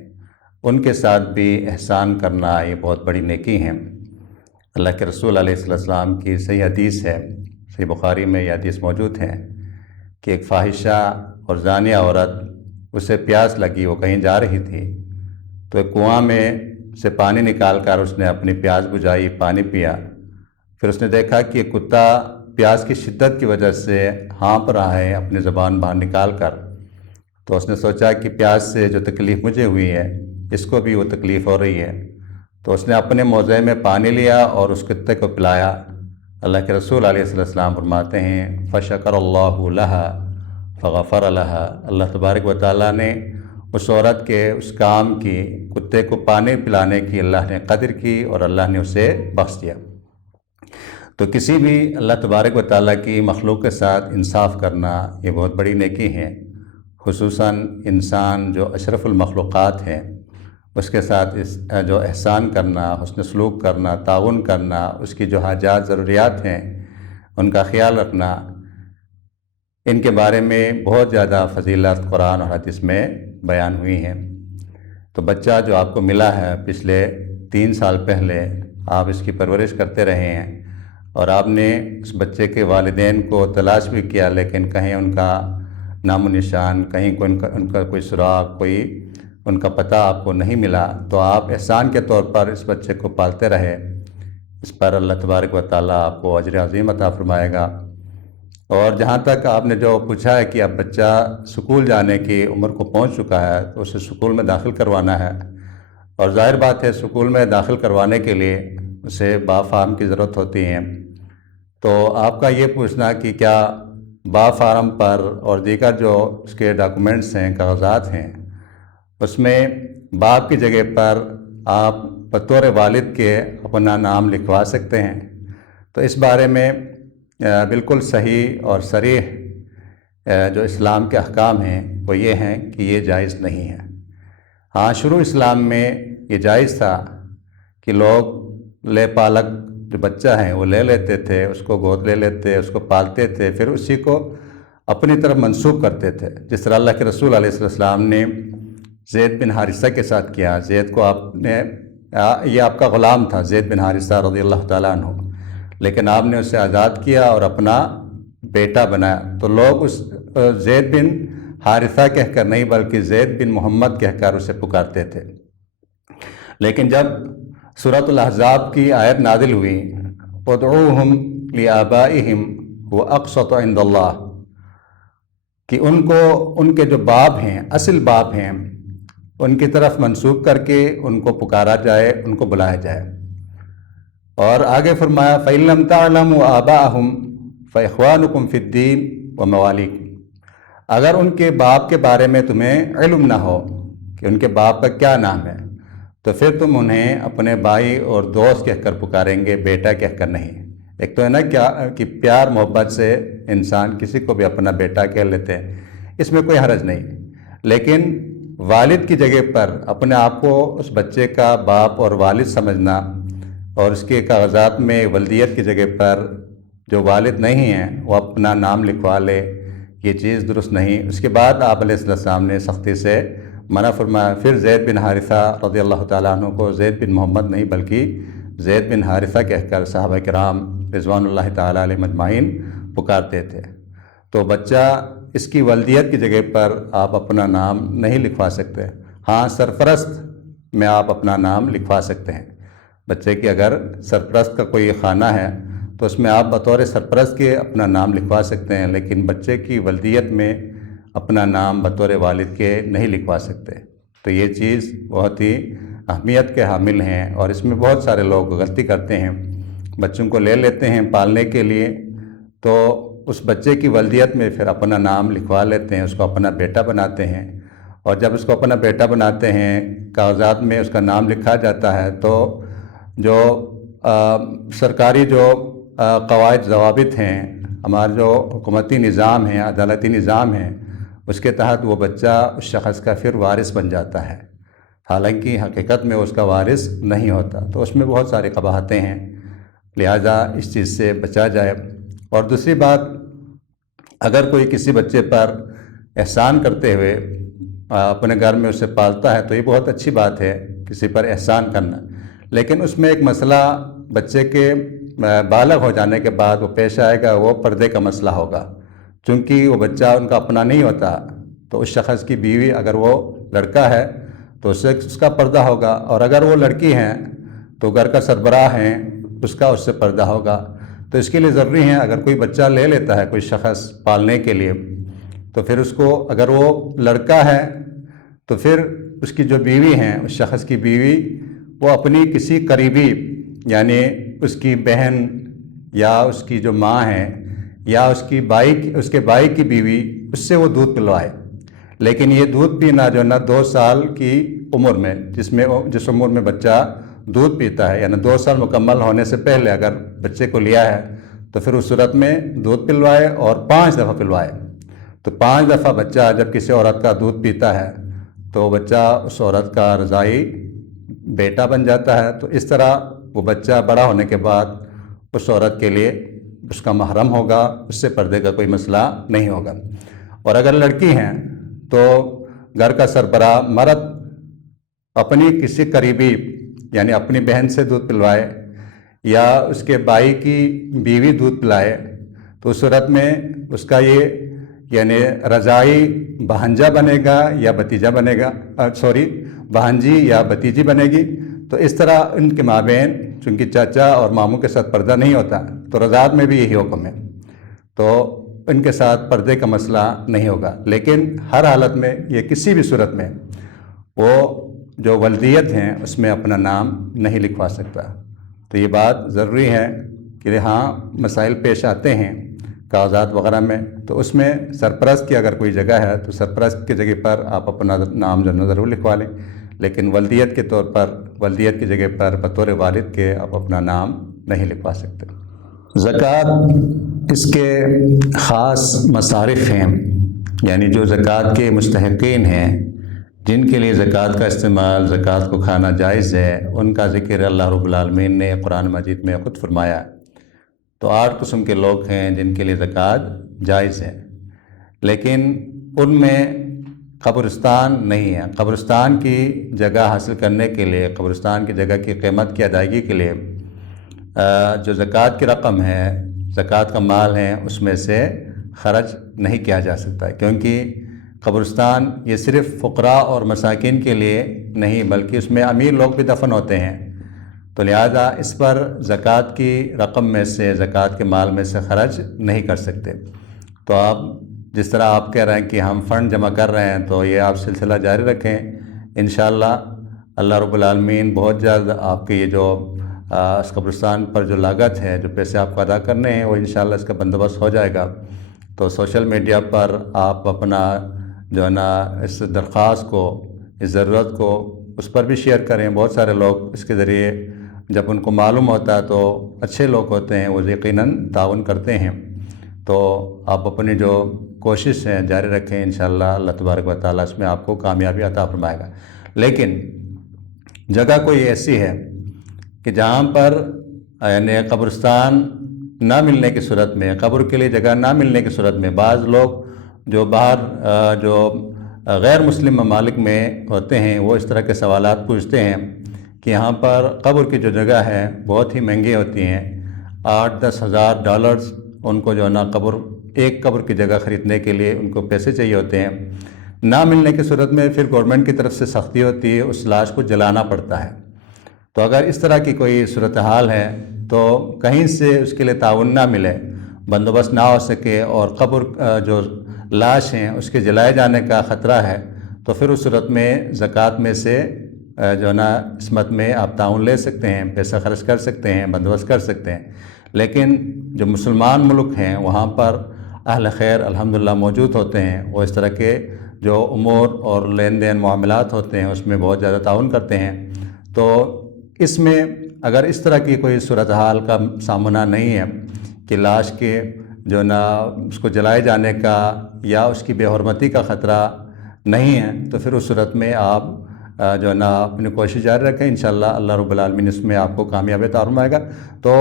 ان کے ساتھ بھی احسان کرنا یہ بہت بڑی نیکی ہے۔ اللہ کے رسول علیہ السلام کی صحیح حدیث ہے، صحیح بخاری میں یہ حدیث موجود ہے کہ ایک فاحشہ اور زانیہ عورت، اسے پیاس لگی، وہ کہیں جا رہی تھی، تو ایک کنواں میں سے پانی نکال کر اس نے اپنی پیاس بجھائی، پانی پیا، پھر اس نے دیکھا کہ یہ کتا پیاس کی شدت کی وجہ سے ہانپ رہا ہے اپنی زبان باہر نکال کر، تو اس نے سوچا کہ پیاس سے جو تکلیف مجھے ہوئی ہے اس کو بھی وہ تکلیف ہو رہی ہے، تو اس نے اپنے موزے میں پانی لیا اور اس کتے کو پلایا۔ اللہ کے رسول علیہ السلام فرماتے ہیں فَشَكَرَ اللَّهُ لَهَا فَغَفَرَ لَهَا، اللہ تبارک و تعالیٰ نے اس عورت کے اس کام کی، کتے کو پانی پلانے کی اللہ نے قدر کی اور اللہ نے اسے بخش دیا۔ تو کسی بھی اللہ تبارک و تعالیٰ کی مخلوق کے ساتھ انصاف کرنا یہ بہت بڑی نیکی ہے، خصوصاً انسان جو اشرف المخلوقات ہیں اس کے ساتھ جو احسان کرنا، حسن سلوک کرنا، تعاون کرنا، اس کی جو حاجات ضروریات ہیں ان کا خیال رکھنا، ان کے بارے میں بہت زیادہ فضیلت قرآن اور حدیث میں بیان ہوئی ہیں۔ تو بچہ جو آپ کو ملا ہے، پچھلے 3 سال پہلے آپ اس کی پرورش کرتے رہے ہیں، اور آپ نے اس بچے کے والدین کو تلاش بھی کیا، لیکن کہیں ان کا نام و نشان، کہیں ان کا کوئی سراغ، کوئی ان کا پتہ آپ کو نہیں ملا، تو آپ احسان کے طور پر اس بچے کو پالتے رہے، اس پر اللہ تبارک و تعالیٰ آپ کو اجر عظیم عطا فرمائے گا۔ اور جہاں تک آپ نے جو پوچھا ہے کہ اب بچہ سکول جانے کی عمر کو پہنچ چکا ہے تو اسے سکول میں داخل کروانا ہے، اور ظاہر بات ہے سکول میں داخل کروانے کے لیے اسے با فارم کی ضرورت ہوتی ہے، تو آپ کا یہ پوچھنا کہ کیا با فارم پر اور دیگر جو اس کے ڈاکومنٹس ہیں، کاغذات ہیں، اس میں باپ کی جگہ پر آپ بطور والد کے اپنا نام لکھوا سکتے ہیں۔ تو اس بارے میں بالکل صحیح اور صریح جو اسلام کے احکام ہیں وہ یہ ہیں کہ یہ جائز نہیں ہے۔ ہاں، شروع اسلام میں یہ جائز تھا کہ لوگ لے پالک جو بچہ ہیں وہ لے لیتے تھے، اس کو گود لے لیتے، اس کو پالتے تھے، پھر اسی کو اپنی طرف منسوب کرتے تھے، جس طرح اللہ کے رسول علیہ السلام نے زید بن حارثہ کے ساتھ کیا۔ زید کو یہ آپ کا غلام تھا، زید بن حارثہ رضی اللہ تعالیٰ عنہ، لیکن آپ نے اسے آزاد کیا اور اپنا بیٹا بنایا۔ تو لوگ اس زید بن حارثہ کہہ کر نہیں بلکہ زید بن محمد کہہ کر اسے پکارتے تھے۔ لیکن جب سورۃ الاحزاب کی آیت نازل ہوئی، ادعوہم لآبائہم هو اقسط عند اللہ، کہ ان کو ان کے جو باپ ہیں، اصل باپ ہیں، ان کی طرف منسوب کر کے ان کو پکارا جائے، ان کو بلایا جائے۔ اور آگے فرمایا فَإِن لَمْ تَعْلَمُوا آبَاءَهُمْ فَإِخْوَانُكُمْ فِي الدِّينِ وَمَوَالِيكُمْ، اگر ان کے باپ کے بارے میں تمہیں علم نہ ہو کہ ان کے باپ کا کیا نام ہے، تو پھر تم انہیں اپنے بھائی اور دوست کہہ کر پکاریں گے، بیٹا کہہ کر نہیں۔ ایک تو ہے نا کہ پیار محبت سے انسان کسی کو بھی اپنا بیٹا کہہ لیتے ہیں، اس میں کوئی حرج نہیں، لیکن والد کی جگہ پر اپنے آپ کو اس بچے کا باپ اور والد سمجھنا اور اس کے کاغذات میں ولدیت کی جگہ پر جو والد نہیں ہیں وہ اپنا نام لکھوا لے، یہ چیز درست نہیں۔ اس کے بعد آپ علیہ السلام نے سختی سے منع فرمایا۔ پھر زید بن حارثہ رضی اللہ تعالیٰ عنہ کو زید بن محمد نہیں بلکہ زید بن حارثہ کہہ کر صحابہ کرام رضوان اللہ تعالیٰ علیہ مجمعین پکارتے تھے۔ تو بچہ اس کی ولدیت کی جگہ پر آپ اپنا نام نہیں لکھوا سکتے۔ ہاں، سرپرست میں آپ اپنا نام لکھوا سکتے ہیں۔ بچے کی اگر سرپرست کا کوئی خانہ ہے تو اس میں آپ بطور سرپرست کے اپنا نام لکھوا سکتے ہیں، لیکن بچے کی ولدیت میں اپنا نام بطور والد کے نہیں لکھوا سکتے۔ تو یہ چیز بہت ہی اہمیت کے حامل ہیں، اور اس میں بہت سارے لوگ غلطی کرتے ہیں۔ بچوں کو لے لیتے ہیں پالنے کے لیے، تو اس بچے کی ولدیت میں پھر اپنا نام لکھوا لیتے ہیں، اس کو اپنا بیٹا بناتے ہیں، اور جب اس کو اپنا بیٹا بناتے ہیں، کاغذات میں اس کا نام لکھا جاتا ہے، تو جو سرکاری جو قواعد ضوابط ہیں، ہمارا جو حکومتی نظام ہے، عدالتی نظام ہے، اس کے تحت وہ بچہ اس شخص کا پھر وارث بن جاتا ہے، حالانکہ حقیقت میں اس کا وارث نہیں ہوتا۔ تو اس میں بہت سارے قباحتیں ہیں، لہذا اس چیز سے بچا جائے۔ اور دوسری بات، اگر کوئی کسی بچے پر احسان کرتے ہوئے اپنے گھر میں اسے پالتا ہے تو یہ بہت اچھی بات ہے کسی پر احسان کرنا، لیکن اس میں ایک مسئلہ بچے کے بالغ ہو جانے کے بعد وہ پیش آئے گا، وہ پردے کا مسئلہ ہوگا، چونکہ وہ بچہ ان کا اپنا نہیں ہوتا۔ تو اس شخص کی بیوی اگر وہ لڑکا ہے تو اس کا پردہ ہوگا، اور اگر وہ لڑکی ہیں تو گھر کا سربراہ ہیں، اس سے پردہ ہوگا۔ تو اس کے لیے ضروری ہے اگر کوئی بچہ لے لیتا ہے کوئی شخص پالنے کے لیے، تو پھر اس کو اگر وہ لڑکا ہے تو پھر اس کی جو بیوی ہیں، اس شخص کی بیوی، وہ اپنی کسی قریبی، یعنی اس کی بہن یا اس کی جو ماں ہے یا اس کے بھائی کی بیوی، اس سے وہ دودھ پلوائے۔ لیکن یہ دودھ پینا جو ہے نا 2 سال کی عمر میں، جس عمر میں بچہ دودھ پیتا ہے، یعنی 2 سال مکمل ہونے سے پہلے اگر بچے کو لیا ہے تو پھر اس صورت میں دودھ پلوائے، اور 5 دفعہ پلوائے۔ تو 5 دفعہ بچہ جب کسی عورت کا دودھ پیتا ہے تو بچہ اس عورت کا رضائی بیٹا بن جاتا ہے۔ تو اس طرح وہ بچہ بڑا ہونے کے بعد اس عورت کے لیے اس کا محرم ہوگا، اس سے پردے کا کوئی مسئلہ نہیں ہوگا۔ اور اگر لڑکی ہیں تو گھر کا سربراہ مرد اپنی کسی قریبی، یعنی اپنی بہن سے دودھ پلوائے یا اس کے بھائی کی بیوی دودھ پلائے، تو اس صورت میں اس کا یہ یعنی رضائی بہنجا بنے گا یا بھتیجا بنے گا، بہنجی یا بھتیجی بنے گی۔ تو اس طرح ان کے مابین، چونکہ چاچا اور ماموں کے ساتھ پردہ نہیں ہوتا، تو رضاعت میں بھی یہی حکم ہے، تو ان کے ساتھ پردے کا مسئلہ نہیں ہوگا۔ لیکن ہر حالت میں یہ کسی بھی صورت میں وہ جو ولدیت ہیں اس میں اپنا نام نہیں لکھوا سکتا۔ تو یہ بات ضروری ہے کہ ہاں مسائل پیش آتے ہیں کاغذات وغیرہ میں، تو اس میں سرپرست کی اگر کوئی جگہ ہے تو سرپرست کی جگہ پر آپ اپنا نام جو ضرور لکھوا لیں، لیکن ولدیت کے طور پر، ولدیت کی جگہ پر بطور والد کے آپ اپنا نام نہیں لکھوا سکتے۔ زکوٰۃ اس کے خاص مصارف ہیں، یعنی جو زکوٰۃ کے مستحقین ہیں، جن کے لیے زکوٰۃ کا استعمال، زکوٰۃ کو کھانا جائز ہے، ان کا ذکر اللہ رب العالمین نے قرآن مجید میں خود فرمایا۔ تو 8 قسم کے لوگ ہیں جن کے لیے زکوٰۃ جائز ہے، لیکن ان میں قبرستان نہیں ہے۔ قبرستان کی جگہ حاصل کرنے کے لیے، قبرستان کی جگہ کی قیمت کی ادائیگی کے لیے جو زکوٰۃ کی رقم ہے، زکوٰۃ کا مال ہے، اس میں سے خرچ نہیں کیا جا سکتا، کیونکہ قبرستان یہ صرف فقراء اور مساکین کے لیے نہیں بلکہ اس میں امیر لوگ بھی دفن ہوتے ہیں، تو لہذا اس پر زکوٰۃ کی رقم میں سے، زکوٰۃ کے مال میں سے خرچ نہیں کر سکتے۔ تو آپ جس طرح آپ کہہ رہے ہیں کہ ہم فنڈ جمع کر رہے ہیں، تو یہ آپ سلسلہ جاری رکھیں، انشاءاللہ اللہ رب العالمین بہت جلد آپ کے یہ جو اس قبرستان پر جو لاگت ہے، جو پیسے آپ کو ادا کرنے ہیں، وہ انشاءاللہ اس کا بندوبست ہو جائے گا۔ تو سوشل میڈیا پر آپ اپنا جو ہے نا اس درخواست کو، اس ضرورت کو اس پر بھی شیئر کریں۔ بہت سارے لوگ اس کے ذریعے جب ان کو معلوم ہوتا ہے تو اچھے لوگ ہوتے ہیں، وہ یقیناً تعاون کرتے ہیں۔ تو آپ اپنی جو کوشش ہے جاری رکھیں، انشاءاللہ اللہ تبارک و تعالیٰ اس میں آپ کو کامیابی عطا فرمائے گا۔ لیکن جگہ کوئی ایسی ہے کہ جہاں پر یعنی قبرستان نہ ملنے کی صورت میں، قبر کے لیے جگہ نہ ملنے کی صورت میں، بعض لوگ جو باہر جو غیر مسلم ممالک میں ہوتے ہیں، وہ اس طرح کے سوالات پوچھتے ہیں کہ یہاں پر قبر کی جو جگہ ہے بہت ہی مہنگی ہوتی ہیں، 8-10 ہزار ڈالرز ان کو جو ہے نا ایک قبر کی جگہ خریدنے کے لیے ان کو پیسے چاہیے ہوتے ہیں۔ نہ ملنے کی صورت میں پھر گورنمنٹ کی طرف سے سختی ہوتی ہے، اس لاش کو جلانا پڑتا ہے۔ تو اگر اس طرح کی کوئی صورتحال ہے تو کہیں سے اس کے لیے تعاون نہ ملے، بندوبست نہ ہو سکے اور قبر جو لاش ہیں اس کے جلائے جانے کا خطرہ ہے، تو پھر اس صورت میں زکوٰۃ میں سے جو ہے نا اسمت میں آپ تعاون لے سکتے ہیں، پیسہ خرچ کر سکتے ہیں، بندوبست کر سکتے ہیں۔ لیکن جو مسلمان ملک ہیں وہاں پر اہل خیر الحمدللہ موجود ہوتے ہیں، وہ اس طرح کے جو امور اور لین دین معاملات ہوتے ہیں اس میں بہت زیادہ تعاون کرتے ہیں۔ تو اس میں اگر اس طرح کی کوئی صورتحال کا سامنا نہیں ہے کہ لاش کے جو نا اس کو جلائے جانے کا یا اس کی بے حرمتی کا خطرہ نہیں ہے، تو پھر اس صورت میں آپ جو ہے نا اپنی کوشش جاری رکھیں، انشاءاللہ اللہ رب العالمین اس میں آپ کو کامیابی عطا فرمائے گا۔ تو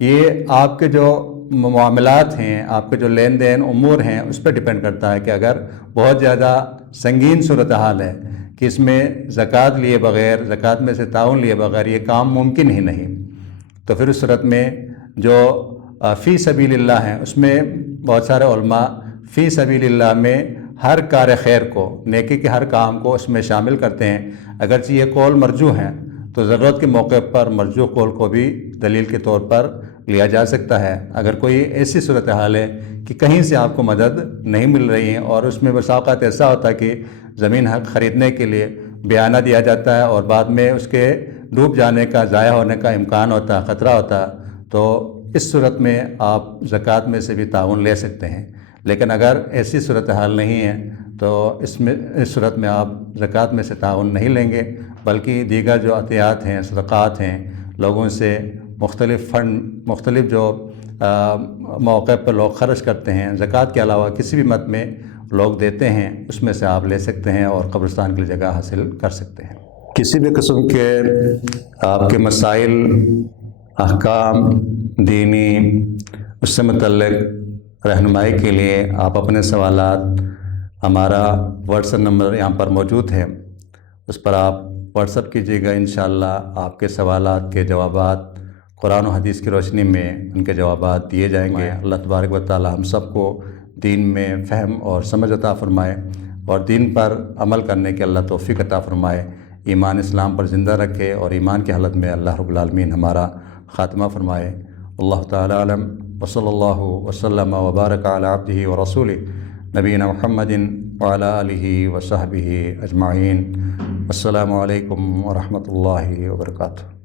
یہ آپ کے جو معاملات ہیں، آپ کے جو لین دین امور ہیں، اس پہ ڈیپینڈ کرتا ہے کہ اگر بہت زیادہ سنگین صورتحال ہے کہ اس میں زکوٰۃ لیے بغیر، زکوٰۃ میں سے تعاون لیے بغیر یہ کام ممکن ہی نہیں، تو پھر اس صورت میں جو فی سبیل اللہ ہیں، اس میں بہت سارے علماء فی سبیل اللہ میں ہر کار خیر کو، نیکی کے ہر کام کو اس میں شامل کرتے ہیں۔ اگرچہ یہ قول مرجوح ہیں تو ضرورت کے موقع پر مرجوح قول کو بھی دلیل کے طور پر لیا جا سکتا ہے۔ اگر کوئی ایسی صورتحال ہے کہ کہیں سے آپ کو مدد نہیں مل رہی ہے اور اس میں بسا اوقات ایسا ہوتا ہے کہ زمین حق خریدنے کے لیے بیانہ دیا جاتا ہے اور بعد میں اس کے ڈوب جانے کا، ضائع ہونے کا امکان ہوتا ہے، خطرہ ہوتا ہے، تو اس صورت میں آپ زکوٰۃ میں سے بھی تعاون لے سکتے ہیں۔ لیکن اگر ایسی صورتحال نہیں ہے تو اس صورت میں آپ زکوٰۃ میں سے تعاون نہیں لیں گے، بلکہ دیگر جو عطیات ہیں، صدقات ہیں، لوگوں سے مختلف فنڈ، مختلف جو موقع پر لوگ خرچ کرتے ہیں، زکوٰۃ کے علاوہ کسی بھی مد میں لوگ دیتے ہیں، اس میں سے آپ لے سکتے ہیں اور قبرستان کی جگہ حاصل کر سکتے ہیں۔ کسی بھی قسم کے آپ کے مسائل، احکام دینی، اس سے متعلق رہنمائی کے لیے آپ اپنے سوالات، ہمارا واٹس ایپ نمبر یہاں پر موجود ہے، اس پر آپ واٹس ایپ کیجیے گا۔ انشاءاللہ آپ کے سوالات کے جوابات قرآن و حدیث کی روشنی میں ان کے جوابات دیے جائیں گے۔ اللہ تبارک و تعالی ہم سب کو دین میں فہم اور سمجھ عطا فرمائے اور دین پر عمل کرنے کے اللہ توفیق عطا فرمائے، ایمان اسلام پر زندہ رکھے اور ایمان کی حالت میں اللہ رب العالمین ہمارا خاتمہ فرمائے۔ اللہ تعالی عالم، وصلی اللہ وسلم وبارک علی عبدہ ورسولہ نبینا محمد وعلی آلہ وصحبہ اجمعین۔ السلام علیکم ورحمۃ اللہ وبرکاتہ۔